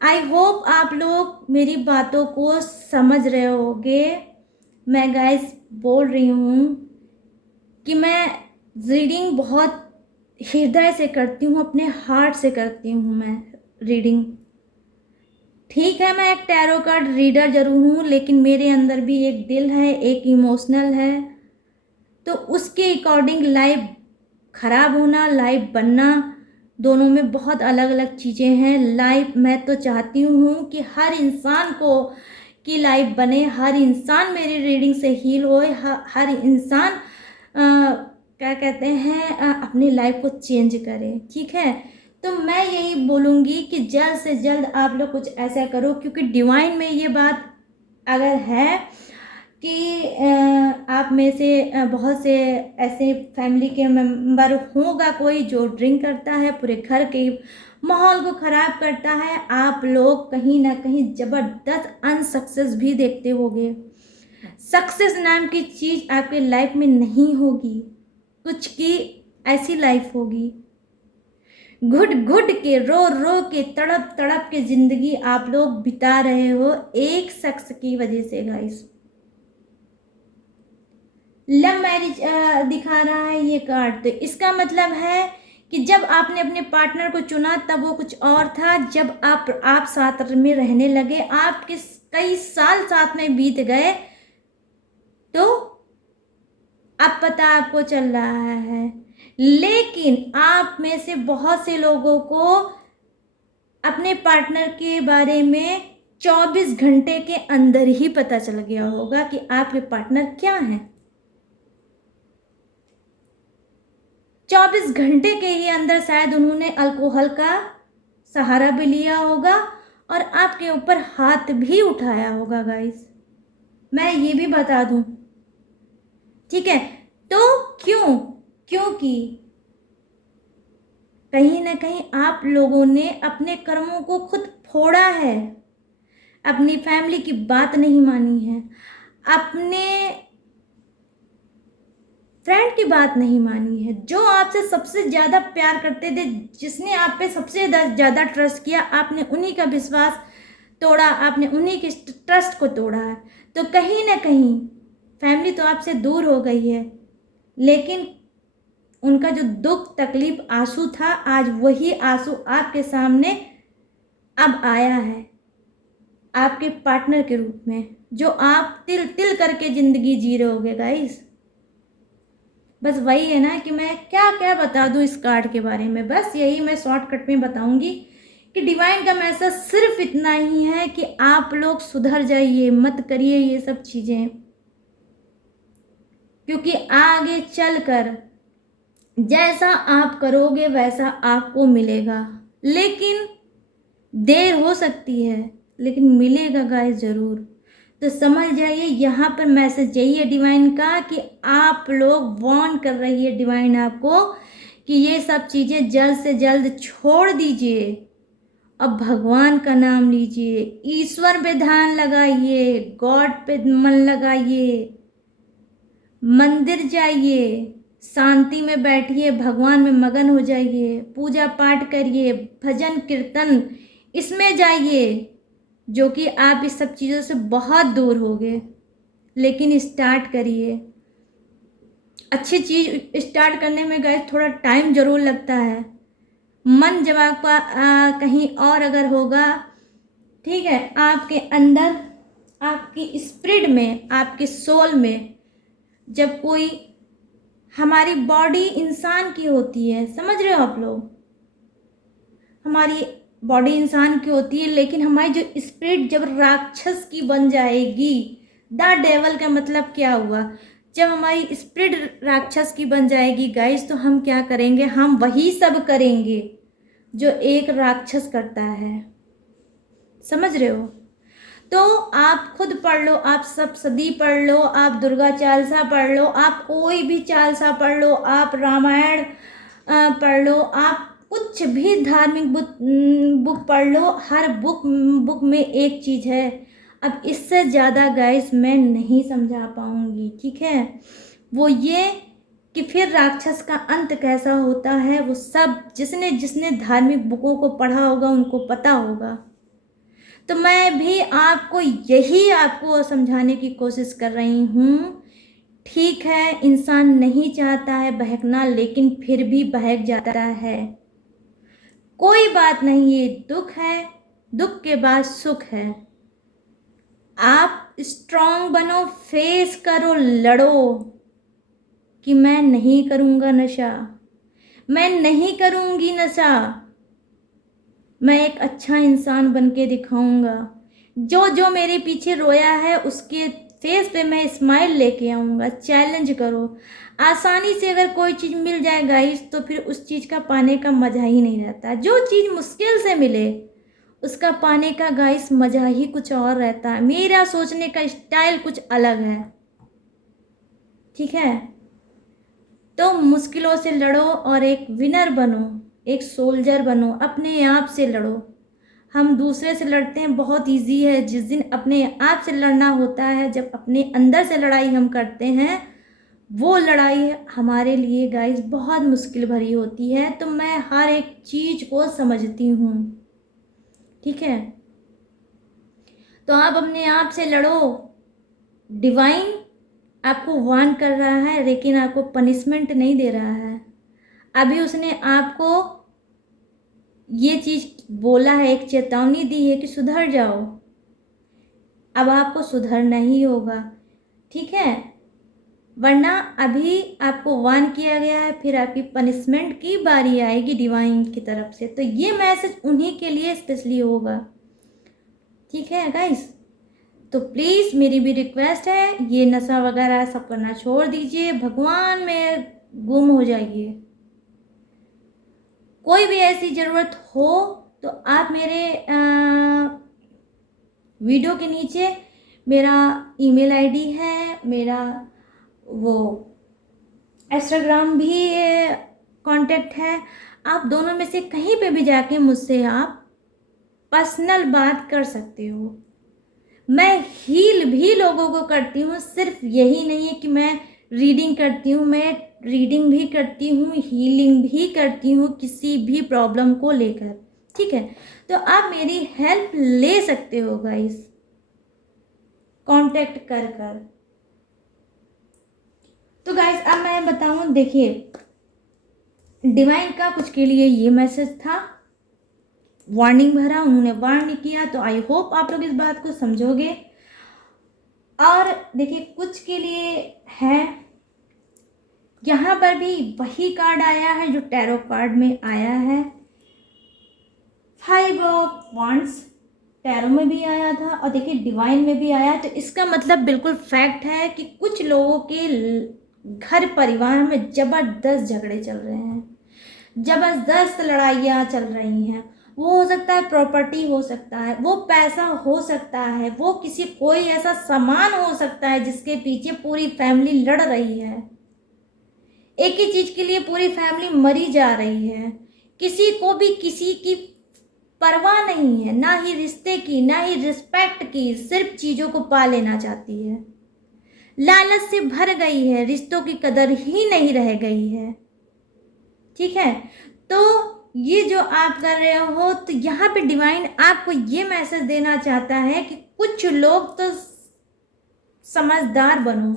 आई होप आप लोग मेरी बातों को समझ रहे होगे। मैं गाइस बोल रही हूँ कि मैं रीडिंग बहुत हृदय से करती हूँ, अपने हार्ट से करती हूँ मैं रीडिंग। ठीक है, मैं एक टैरो कार्ड रीडर जरूर हूँ, लेकिन मेरे अंदर भी एक दिल है, एक इमोशनल है। तो उसके अकॉर्डिंग लाइफ खराब होना, लाइफ बनना, दोनों में बहुत अलग अलग चीज़ें हैं। लाइफ मैं तो चाहती हूँ कि हर इंसान को की लाइफ बने, हर इंसान मेरी रीडिंग से हील होए, हर इंसान क्या कहते हैं अपनी लाइफ को चेंज करे। ठीक है, तो मैं यही बोलूँगी कि जल्द से जल्द आप लोग कुछ ऐसा करो, क्योंकि डिवाइन में ये बात अगर है कि आप में से बहुत से ऐसे फैमिली के मेंबर होगा कोई जो ड्रिंक करता है, पूरे घर के माहौल को ख़राब करता है, आप लोग कहीं ना कहीं ज़बरदस्त अनसक्सेस भी देखते होंगे। सक्सेस नाम की चीज़ आपकी लाइफ में नहीं होगी, कुछ की ऐसी लाइफ होगी, घुट घुट के रो रो के तड़प तड़प के ज़िंदगी आप लोग बिता रहे हो एक शख्स की वजह से। गाइस लव मैरिज दिखा रहा है ये कार्ड, तो इसका मतलब है कि जब आपने अपने पार्टनर को चुना तब वो कुछ और था, जब आप साथ में रहने लगे, आपके कई साल साथ में बीत गए, तो अब पता आपको चल रहा है। लेकिन आप में से बहुत से लोगों को अपने पार्टनर के बारे में 24 घंटे के अंदर ही पता चल गया होगा कि आपके पार्टनर क्या हैं। 24 घंटे के ही अंदर शायद उन्होंने अल्कोहल का सहारा भी लिया होगा और आपके ऊपर हाथ भी उठाया होगा। गाइस मैं ये भी बता दूं, ठीक है, तो क्योंकि कहीं ना कहीं आप लोगों ने अपने कर्मों को खुद फोड़ा है, अपनी फैमिली की बात नहीं मानी है, अपने फ्रेंड की बात नहीं मानी है, जो आपसे सबसे ज़्यादा प्यार करते थे, जिसने आप पे सबसे ज़्यादा ट्रस्ट किया, आपने उन्हीं का विश्वास तोड़ा, आपने उन्हीं के ट्रस्ट को तोड़ा है। तो कहीं ना कहीं फैमिली तो आपसे दूर हो गई है, लेकिन उनका जो दुख तकलीफ आंसू था, आज वही आंसू आपके सामने अब आया है आपके पार्टनर के रूप में, जो आप तिल तिल करके ज़िंदगी जी रहे होगे। गाइस बस वही है ना कि मैं क्या क्या बता दूं इस कार्ड के बारे में, बस यही मैं शॉर्टकट में बताऊंगी कि डिवाइन का मैसेज सिर्फ इतना ही है कि आप लोग सुधर जाइए, मत करिए ये सब चीज़ें, क्योंकि आगे चलकर जैसा आप करोगे वैसा आपको मिलेगा, लेकिन देर हो सकती है, लेकिन मिलेगा गाइस ज़रूर। तो समझ जाइए, यहाँ पर मैसेज यही है डिवाइन का कि आप लोग वार्न कर रही है डिवाइन आपको कि ये सब चीज़ें जल्द से जल्द छोड़ दीजिए, अब भगवान का नाम लीजिए, ईश्वर पे ध्यान लगाइए, गॉड पे मन लगाइए, मंदिर जाइए, शांति में बैठिए, भगवान में मगन हो जाइए, पूजा पाठ करिए, भजन कीर्तन इसमें जाइए, जो कि आप इस सब चीज़ों से बहुत दूर हो गए। लेकिन स्टार्ट करिए, अच्छी चीज़ स्टार्ट करने में गए थोड़ा टाइम ज़रूर लगता है, मन जब आपका कहीं और अगर होगा, ठीक है, आपके अंदर, आपकी स्पिरिट में, आपके सोल में, जब कोई, हमारी बॉडी इंसान की होती है, समझ रहे हो आप लोग, हमारी बॉडी इंसान की होती है, लेकिन हमारी जो स्पिरिट जब राक्षस की बन जाएगी, द डेवल का मतलब क्या हुआ, जब हमारी स्पिरिट राक्षस की बन जाएगी गाइस, तो हम क्या करेंगे, हम वही सब करेंगे जो एक राक्षस करता है। समझ रहे हो? तो आप खुद पढ़ लो, आप सप्तशती पढ़ लो, आप दुर्गा चालीसा पढ़ लो, आप कोई भी चालीसा पढ़ लो, आप रामायण पढ़ लो, आप कुछ भी धार्मिक बुक पढ़ लो। हर बुक में एक चीज़ है। अब इससे ज़्यादा गाइस मैं नहीं समझा पाऊँगी, ठीक है। वो ये कि फिर राक्षस का अंत कैसा होता है, वो सब जिसने जिसने धार्मिक बुकों को पढ़ा होगा उनको पता होगा। तो मैं भी आपको यही आपको समझाने की कोशिश कर रही हूँ। ठीक है, इंसान नहीं चाहता है बहकना, लेकिन फिर भी बहक जाता है। कोई बात नहीं, ये दुख है, दुख के बाद सुख है। आप स्ट्रांग बनो, फेस करो, लड़ो कि मैं नहीं करूँगा नशा, मैं नहीं करूँगी नशा, मैं एक अच्छा इंसान बन के दिखाऊंगा। जो जो मेरे पीछे रोया है उसके फेस पे मैं स्माइल लेके आऊँगा। चैलेंज करो। आसानी से अगर कोई चीज़ मिल जाए गाइस, तो फिर उस चीज़ का पाने का मज़ा ही नहीं रहता। जो चीज़ मुश्किल से मिले उसका पाने का गाइस मज़ा ही कुछ और रहता है। मेरा सोचने का स्टाइल कुछ अलग है, ठीक है। तो मुश्किलों से लड़ो और एक विनर बनो, एक सोल्जर बनो, अपने आप से लड़ो। हम दूसरे से लड़ते हैं, बहुत इजी है। जिस दिन अपने आप से लड़ना होता है, जब अपने अंदर से लड़ाई हम करते हैं, वो लड़ाई हमारे लिए गाइस बहुत मुश्किल भरी होती है। तो मैं हर एक चीज़ को समझती हूँ, ठीक है। तो आप अपने आप से लड़ो। डिवाइन आपको वार्न कर रहा है, लेकिन आपको पनिशमेंट नहीं दे रहा है। अभी उसने आपको ये चीज़ बोला है, एक चेतावनी दी है कि सुधर जाओ। अब आपको सुधरना ही होगा, ठीक है। वरना अभी आपको वार्न किया गया है, फिर आपकी पनिशमेंट की बारी आएगी डिवाइन की तरफ से। तो ये मैसेज उन्हीं के लिए स्पेशली होगा, ठीक है गाइस। तो प्लीज़ मेरी भी रिक्वेस्ट है, ये नशा वगैरह सब करना छोड़ दीजिए, भगवान में गुम हो जाइए। कोई भी ऐसी ज़रूरत हो तो आप मेरे वीडियो के नीचे मेरा ईमेल आईडी है, मेरा वो इंस्टाग्राम भी कांटेक्ट है। आप दोनों में से कहीं पे भी जाके मुझसे आप पर्सनल बात कर सकते हो। मैं हील भी लोगों को करती हूँ, सिर्फ यही नहीं है कि मैं रीडिंग करती हूँ, मैं रीडिंग भी करती हूँ, हीलिंग भी करती हूँ किसी भी प्रॉब्लम को लेकर, ठीक है। तो आप मेरी हेल्प ले सकते हो गाइस, कांटेक्ट कर कर। तो गाइस अब मैं बताऊँ, देखिए डिवाइन का कुछ के लिए ये मैसेज था, वार्निंग भरा, उन्होंने वार्न किया। तो आई होप आप लोग इस बात को समझोगे। और देखिए कुछ के लिए है, यहाँ पर भी वही कार्ड आया है जो टैरो कार्ड में आया है, 5 ऑफ वांड्स। टैरो में भी आया था और देखिए डिवाइन में भी आया। तो इसका मतलब बिल्कुल फैक्ट है कि कुछ लोगों के घर परिवार में ज़बरदस्त झगड़े चल रहे हैं, ज़बरदस्त लड़ाइयाँ चल रही हैं। वो हो सकता है प्रॉपर्टी, हो सकता है वो पैसा, हो सकता है वो किसी कोई ऐसा सामान हो सकता है जिसके पीछे पूरी फैमिली लड़ रही है। एक ही चीज़ के लिए पूरी फैमिली मरी जा रही है। किसी को भी किसी की परवाह नहीं है, ना ही रिश्ते की, ना ही रिस्पेक्ट की, सिर्फ चीज़ों को पा लेना चाहती है। लालच से भर गई है, रिश्तों की कदर ही नहीं रह गई है, ठीक है। तो ये जो आप कर रहे हो, तो यहाँ पे डिवाइन आपको ये मैसेज देना चाहता है कि कुछ लोग तो समझदार बनो,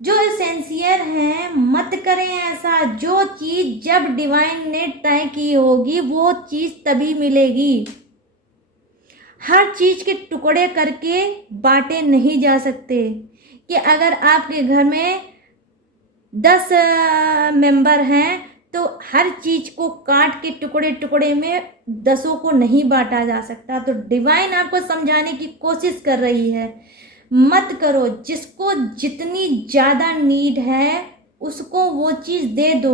जो सिंसियर हैं मत करें ऐसा। जो चीज़ जब डिवाइन ने तय की होगी वो चीज़ तभी मिलेगी। हर चीज़ के टुकड़े करके बांटे नहीं जा सकते। कि अगर आपके घर में 10 मेंबर हैं तो तो हर चीज को काट के टुकड़े टुकड़े में दसों को नहीं बांटा जा सकता। तो डिवाइन आपको समझाने की कोशिश कर रही है, मत करो। जिसको जितनी ज़्यादा नीड है उसको वो चीज़ दे दो।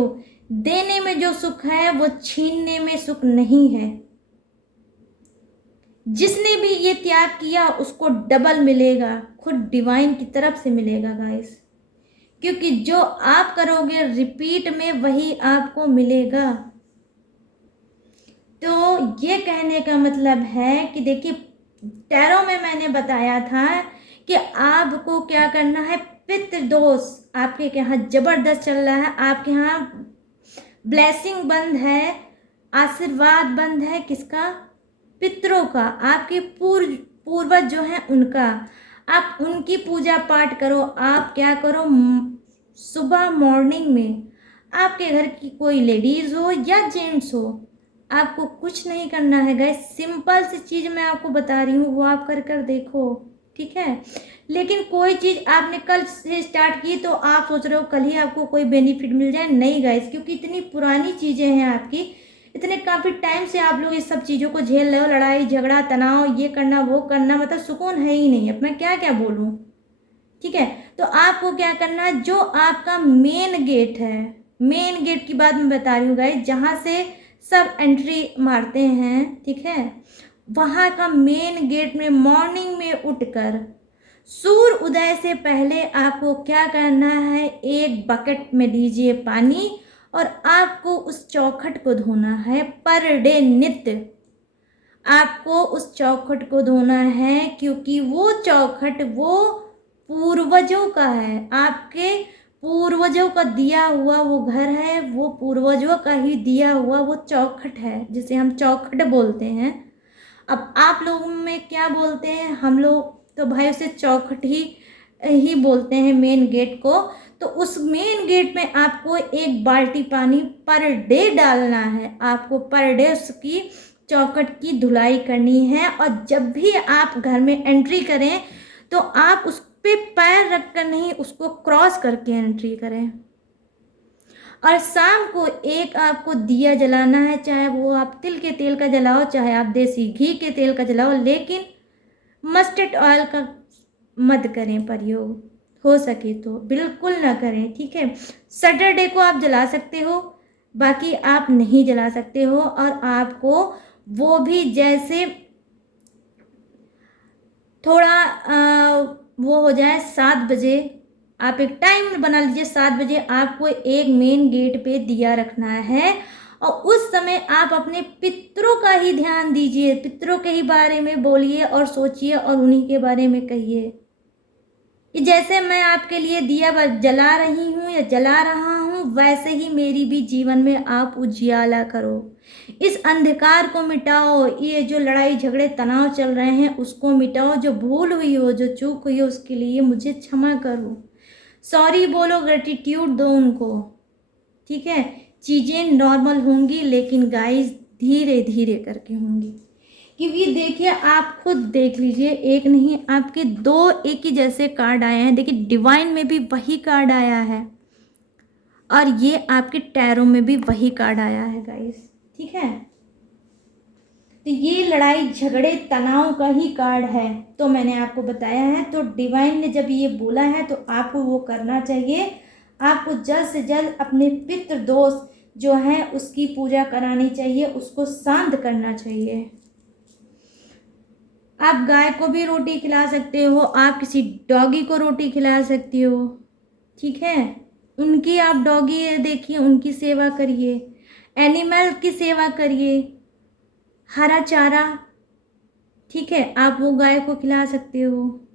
देने में जो सुख है वो छीनने में सुख नहीं है। जिसने भी ये त्याग किया उसको डबल मिलेगा, खुद डिवाइन की तरफ से मिलेगा गाइस। क्योंकि जो आप करोगे रिपीट में वही आपको मिलेगा। तो ये कहने का मतलब है कि देखिए, टैरो में मैंने बताया था कि आपको क्या करना है। पितृदोष आपके यहाँ जबरदस्त चल रहा है, आपके यहाँ ब्लेसिंग बंद है, आशीर्वाद बंद है। किसका? पितरों का, आपके पूर्वज जो हैं उनका। आप उनकी पूजा पाठ करो। आप क्या करो, सुबह मॉर्निंग में आपके घर की कोई लेडीज हो या जेंट्स हो, आपको कुछ नहीं करना है गाइस। सिंपल सी चीज़ मैं आपको बता रही हूँ, वो आप कर कर देखो, ठीक है। लेकिन कोई चीज़ आपने कल से स्टार्ट की तो आप सोच रहे हो कल ही आपको कोई बेनिफिट मिल जाए, नहीं गाइस। क्योंकि इतनी पुरानी चीज़ें हैं आपकी, इतने काफ़ी टाइम से आप लोग इस सब चीज़ों को झेल रहे हो। लड़ाई झगड़ा तनाव, ये करना वो करना, मतलब सुकून है ही नहीं। अब मैं क्या क्या बोलूँ, ठीक है। तो आपको क्या करना है, जो आपका मेन गेट है, मेन गेट की बात मैं बता रही हूँ गाइस, जहाँ से सब एंट्री मारते हैं, ठीक है। वहाँ का मेन गेट में मॉर्निंग में उठकर सूर्य उदय से पहले आपको क्या करना है, एक बकेट में लीजिए पानी और आपको उस चौखट को धोना है। पर डे नित्य आपको उस चौखट को धोना है, क्योंकि वो चौखट वो पूर्वजों का है। आपके पूर्वजों का दिया हुआ वो घर है, वो पूर्वजों का ही दिया हुआ वो चौखट है, जिसे हम चौखट बोलते हैं। अब आप लोगों में क्या बोलते हैं? हम लोग तो भाई उसे चौखट ही बोलते हैं, मेन गेट को। तो उस मेन गेट में आपको एक बाल्टी पानी पर डे डालना है। आपको पर डे उसकी चौखट की धुलाई करनी है। और जब भी आप घर में एंट्री करें तो आप उस पे पैर रखकर नहीं, उसको क्रॉस करके एंट्री करें। और शाम को एक आपको दिया जलाना है, चाहे वो आप तिल के तेल का जलाओ, चाहे आप देसी घी के तेल का जलाओ, लेकिन मस्टर्ड ऑयल का मत करें प्रयोग, हो सके तो बिल्कुल ना करें, ठीक है। सैटरडे को आप जला सकते हो, बाकी आप नहीं जला सकते हो। और आपको वो भी जैसे थोड़ा वो हो जाए 7 बजे, आप एक टाइम बना लीजिए। 7 बजे आपको एक मेन गेट पे दिया रखना है और उस समय आप अपने पितरों का ही ध्यान दीजिए, पितरों के ही बारे में बोलिए और सोचिए और उन्हीं के बारे में कहिए कि जैसे मैं आपके लिए दिया जला रही हूँ या जला रहा हूँ, वैसे ही मेरी भी जीवन में आप उजियाला करो। इस अंधकार को मिटाओ। ये जो लड़ाई झगड़े तनाव चल रहे हैं उसको मिटाओ। जो भूल हुई हो, जो चूक हुई हो, उसके लिए मुझे क्षमा करो, सॉरी बोलो, ग्रेटिट्यूड दो उनको, ठीक है। चीज़ें नॉर्मल होंगी, लेकिन गाइस धीरे धीरे करके होंगी। क्योंकि देखिए, आप खुद देख लीजिए, एक नहीं आपके 2 एक ही जैसे कार्ड आए हैं। देखिए, डिवाइन में भी वही कार्ड आया है और ये आपके टैरो में भी वही कार्ड आया है गाइस, ठीक है। तो ये लड़ाई झगड़े तनाव का ही कार्ड है, तो मैंने आपको बताया है। तो डिवाइन ने जब ये बोला है तो आपको वो करना चाहिए। आपको जल्द से जल्द अपने पितृ दोष जो है उसकी पूजा करानी चाहिए, उसको शांत करना चाहिए। आप गाय को भी रोटी खिला सकते हो, आप किसी डॉगी को रोटी खिला सकती हो, ठीक है। उनकी आप डॉगी देखिए, उनकी सेवा करिए, एनिमल की सेवा करिए, हरा चारा, ठीक है, आप वो गाय को खिला सकते हो।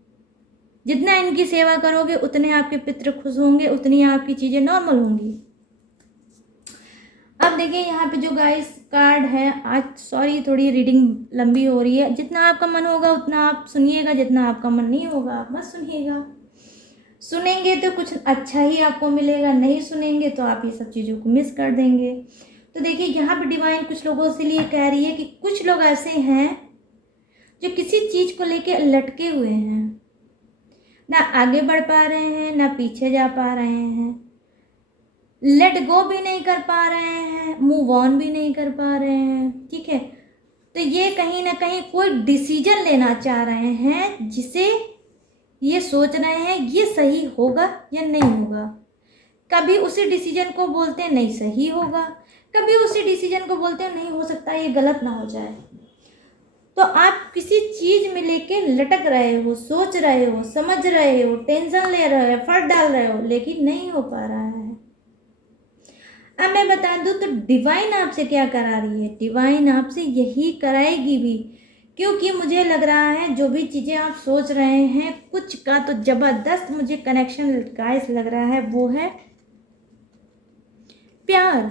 जितना इनकी सेवा करोगे उतने आपके पितृ खुश होंगे, उतनी आपकी चीज़ें नॉर्मल होंगी। अब देखिए यहाँ पे जो गाइस कार्ड है, आज सॉरी थोड़ी रीडिंग लंबी हो रही है। जितना आपका मन होगा उतना आप सुनिएगा, जितना आपका मन नहीं होगा आप मत सुनिएगा। सुनेंगे तो कुछ अच्छा ही आपको मिलेगा, नहीं सुनेंगे तो आप ये सब चीज़ों को मिस कर देंगे। तो देखिए यहाँ पे डिवाइन कुछ लोगों से लिए कह रही है कि कुछ लोग ऐसे हैं जो किसी चीज़ को लेके लटके हुए हैं, ना आगे बढ़ पा रहे हैं ना पीछे जा पा रहे हैं। लेट गो भी नहीं कर पा रहे हैं, मूव ऑन भी नहीं कर पा रहे हैं, ठीक है। तो ये कहीं ना कहीं कोई डिसीजन लेना चाह रहे हैं जिसे ये सोच रहे हैं ये सही होगा या नहीं होगा। कभी उसी डिसीजन को बोलते हैं नहीं सही होगा, कभी उसी डिसीजन को बोलते हैं नहीं हो सकता ये गलत ना हो जाए। तो आप किसी चीज में लेके लटक रहे हो, सोच रहे हो, समझ रहे हो, टेंशन ले रहे हो, एफर्ट डाल रहे हो, लेकिन नहीं हो पा रहा है। अब मैं बता दूं तो डिवाइन आपसे क्या करा रही है, डिवाइन आपसे यही कराएगी भी, क्योंकि मुझे लग रहा है जो भी चीज़ें आप सोच रहे हैं कुछ का तो ज़बरदस्त मुझे कनेक्शन गाइस लग रहा है, वो है प्यार,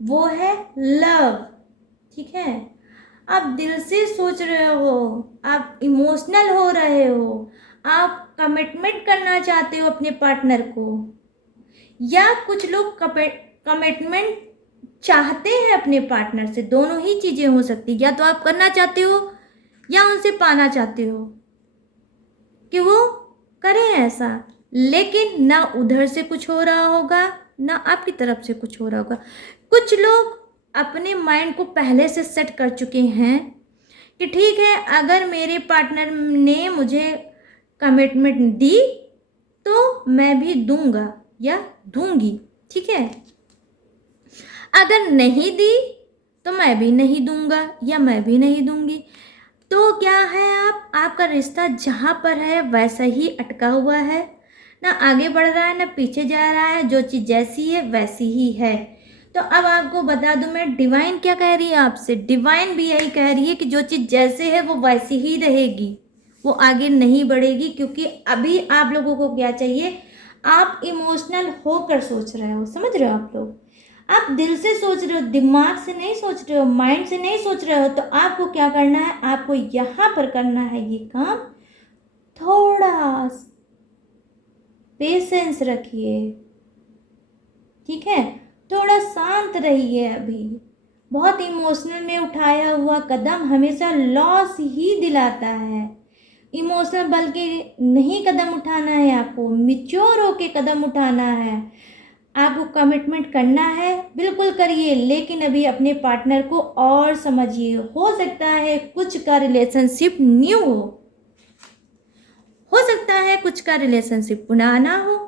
वो है लव, ठीक है। आप दिल से सोच रहे हो, आप इमोशनल हो रहे हो, आप कमिटमेंट करना चाहते हो अपने पार्टनर को, या कुछ लोग कमिटमेंट चाहते हैं अपने पार्टनर से। दोनों ही चीज़ें हो सकती, या तो आप करना चाहते हो या उनसे पाना चाहते हो कि वो करें ऐसा, लेकिन ना उधर से कुछ हो रहा होगा ना आपकी तरफ से कुछ हो रहा होगा। कुछ लोग अपने माइंड को पहले से सेट कर चुके हैं कि ठीक है, अगर मेरे पार्टनर ने मुझे कमिटमेंट दी तो मैं भी दूंगा या दूंगी, ठीक है। अगर नहीं दी तो मैं भी नहीं दूंगा या मैं भी नहीं दूंगी। तो क्या है, आपका रिश्ता जहाँ पर है वैसा ही अटका हुआ है, ना आगे बढ़ रहा है ना पीछे जा रहा है, जो चीज़ जैसी है वैसी ही है। तो अब आपको बता दूं मैं, डिवाइन क्या कह रही है आपसे, डिवाइन भी यही कह रही है कि जो चीज़ जैसे है वो वैसी ही रहेगी, वो आगे नहीं बढ़ेगी। क्योंकि अभी आप लोगों को क्या चाहिए, आप इमोशनल होकर सोच रहे हो, समझ रहे हो आप लोग, आप दिल से सोच रहे हो, दिमाग से नहीं सोच रहे हो, माइंड से नहीं सोच रहे हो। तो आपको क्या करना है, आपको यहाँ पर करना है ये काम, थोड़ा पेशेंस रखिए, ठीक है, थोड़ा शांत रहिए। अभी बहुत इमोशनल में उठाया हुआ कदम हमेशा लॉस ही दिलाता है। इमोशनल बल्कि नहीं कदम उठाना है, आपको मिच्योर होके कदम उठाना है। आपको कमिटमेंट करना है बिल्कुल करिए, लेकिन अभी अपने पार्टनर को और समझिए। हो सकता है कुछ का रिलेशनशिप न्यू हो सकता है कुछ का रिलेशनशिप पुराना हो,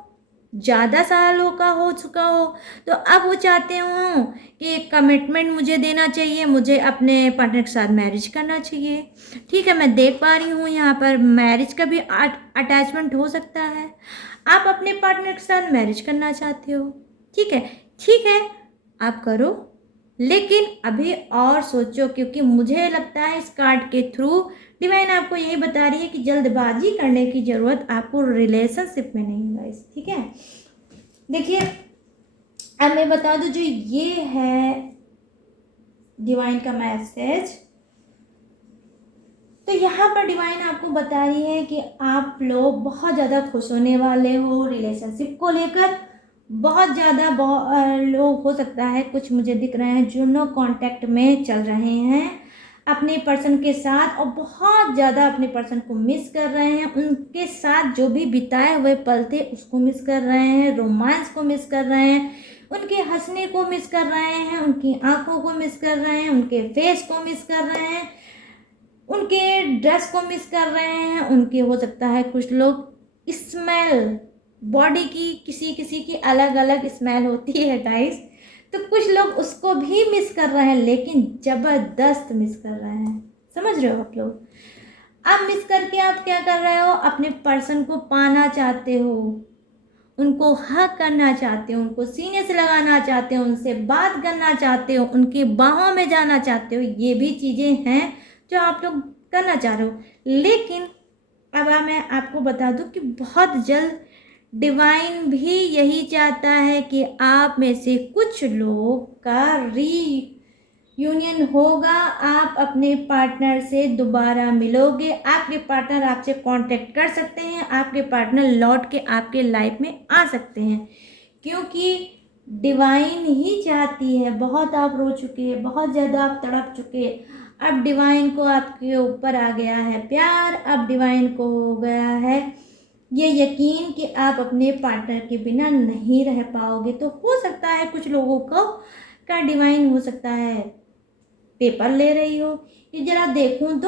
ज़्यादा सालों का हो चुका हो। तो अब वो चाहते हो कि कमिटमेंट मुझे देना चाहिए, मुझे अपने पार्टनर के साथ मैरिज करना चाहिए, ठीक है। मैं देख पा रही हूँ यहाँ पर मैरिज का भी अटैचमेंट हो सकता है। आप अपने पार्टनर के साथ मैरिज करना चाहते हो, ठीक है, ठीक है, आप करो, लेकिन अभी और सोचो, क्योंकि मुझे लगता है इस कार्ड के थ्रू डिवाइन आपको यही बता रही है कि जल्दबाजी करने की ज़रूरत आपको रिलेशनशिप में नहीं है, ठीक है। देखिए, अब मैं बता दूं, जो ये है डिवाइन का मैसेज, तो यहाँ पर डिवाइन आपको बता रही है कि आप लोग बहुत ज़्यादा खुश होने वाले हो रिलेशनशिप को लेकर। बहुत ज़्यादा लोग, हो सकता है कुछ मुझे दिख रहे हैं जो नो कांटेक्ट में चल रहे हैं अपने पर्सन के साथ, और बहुत ज़्यादा अपने पर्सन को मिस कर रहे हैं। उनके साथ जो भी बिताए हुए पल थे उसको मिस कर रहे हैं, रोमांस को मिस कर रहे हैं, उनके हंसने को मिस कर रहे हैं, उनकी आंखों को मिस कर रहे हैं, उनके फेस को मिस कर रहे हैं, उनके ड्रेस को मिस कर रहे हैं, उनके, हो सकता है कुछ लोग स्मेल, बॉडी की किसी किसी की अलग अलग स्मेल होती है गाइस, तो कुछ लोग उसको भी मिस कर रहे हैं, लेकिन ज़बरदस्त मिस कर रहे हैं, समझ रहे हो आप लोग। अब मिस करके आप क्या कर रहे हो, अपने पर्सन को पाना चाहते हो, उनको हक करना चाहते हो, उनको सीने से लगाना चाहते हो, उनसे बात करना चाहते हो, उनकी बाहों में जाना चाहते हो। ये भी चीज़ें हैं जो आप लोग करना चाह रहे हो। लेकिन अब मैं आपको बता दूं कि बहुत जल्द डिवाइन भी यही चाहता है कि आप में से कुछ लोग का रीयूनियन होगा, आप अपने पार्टनर से दोबारा मिलोगे, आपके पार्टनर आपसे कांटेक्ट कर सकते हैं, आपके पार्टनर लौट के आपके लाइफ में आ सकते हैं, क्योंकि डिवाइन ही चाहती है। बहुत आप रो चुके हैं, बहुत ज़्यादा आप तड़प चुके हैं, अब डिवाइन को आपके ऊपर आ गया है प्यार, अब डिवाइन को हो गया है ये यकीन कि आप अपने पार्टनर के बिना नहीं रह पाओगे। तो हो सकता है कुछ लोगों को का डिवाइन हो सकता है पेपर ले रही हो, ये जरा देखूं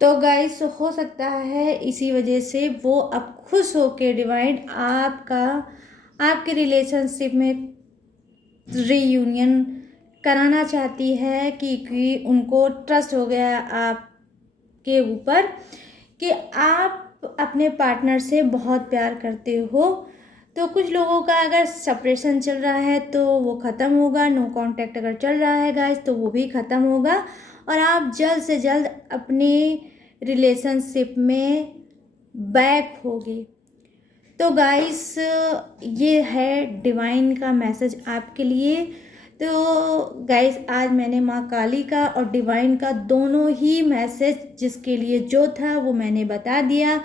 तो गाइस हो सकता है इसी वजह से वो अब खुश हो के डिवाइन आपके रिलेशनशिप में रीयूनियन कराना चाहती है, क्योंकि उनको ट्रस्ट हो गया आपके ऊपर कि आप अपने पार्टनर से बहुत प्यार करते हो। तो कुछ लोगों का अगर सेपरेशन चल रहा है तो वो ख़त्म होगा, नो कांटेक्ट अगर चल रहा है गाइस तो वो भी ख़त्म होगा, और आप जल्द से जल्द अपने रिलेशनशिप में बैक होगे। तो गाइस ये है डिवाइन का मैसेज आपके लिए। तो गाइस आज मैंने माँ काली का और डिवाइन का दोनों ही मैसेज जिसके लिए जो था वो मैंने बता दिया।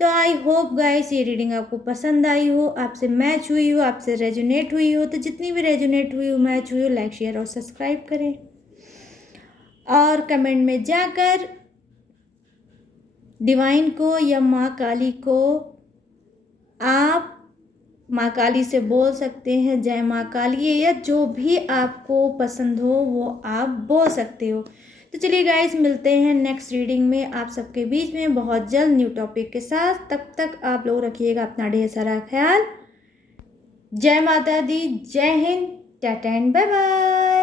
तो आई होप गाइस ये रीडिंग आपको पसंद आई हो, आपसे मैच हुई हो, आपसे रेजोनेट हुई हो। तो जितनी भी रेजोनेट हुई हो, मैच हुई हो, लाइक शेयर और सब्सक्राइब करें और कमेंट में जाकर डिवाइन को या माँ काली को आप माँ काली से बोल सकते हैं जय माँ काली, या जो भी आपको पसंद हो वो आप बोल सकते हो। तो चलिए गाइस मिलते हैं नेक्स्ट रीडिंग में आप सबके बीच में बहुत जल्द न्यू टॉपिक के साथ। तब तक आप लोग रखिएगा अपना ढेर सारा ख्याल। जय माता दी, जय हिंद, टाटा एंड बाय बाय।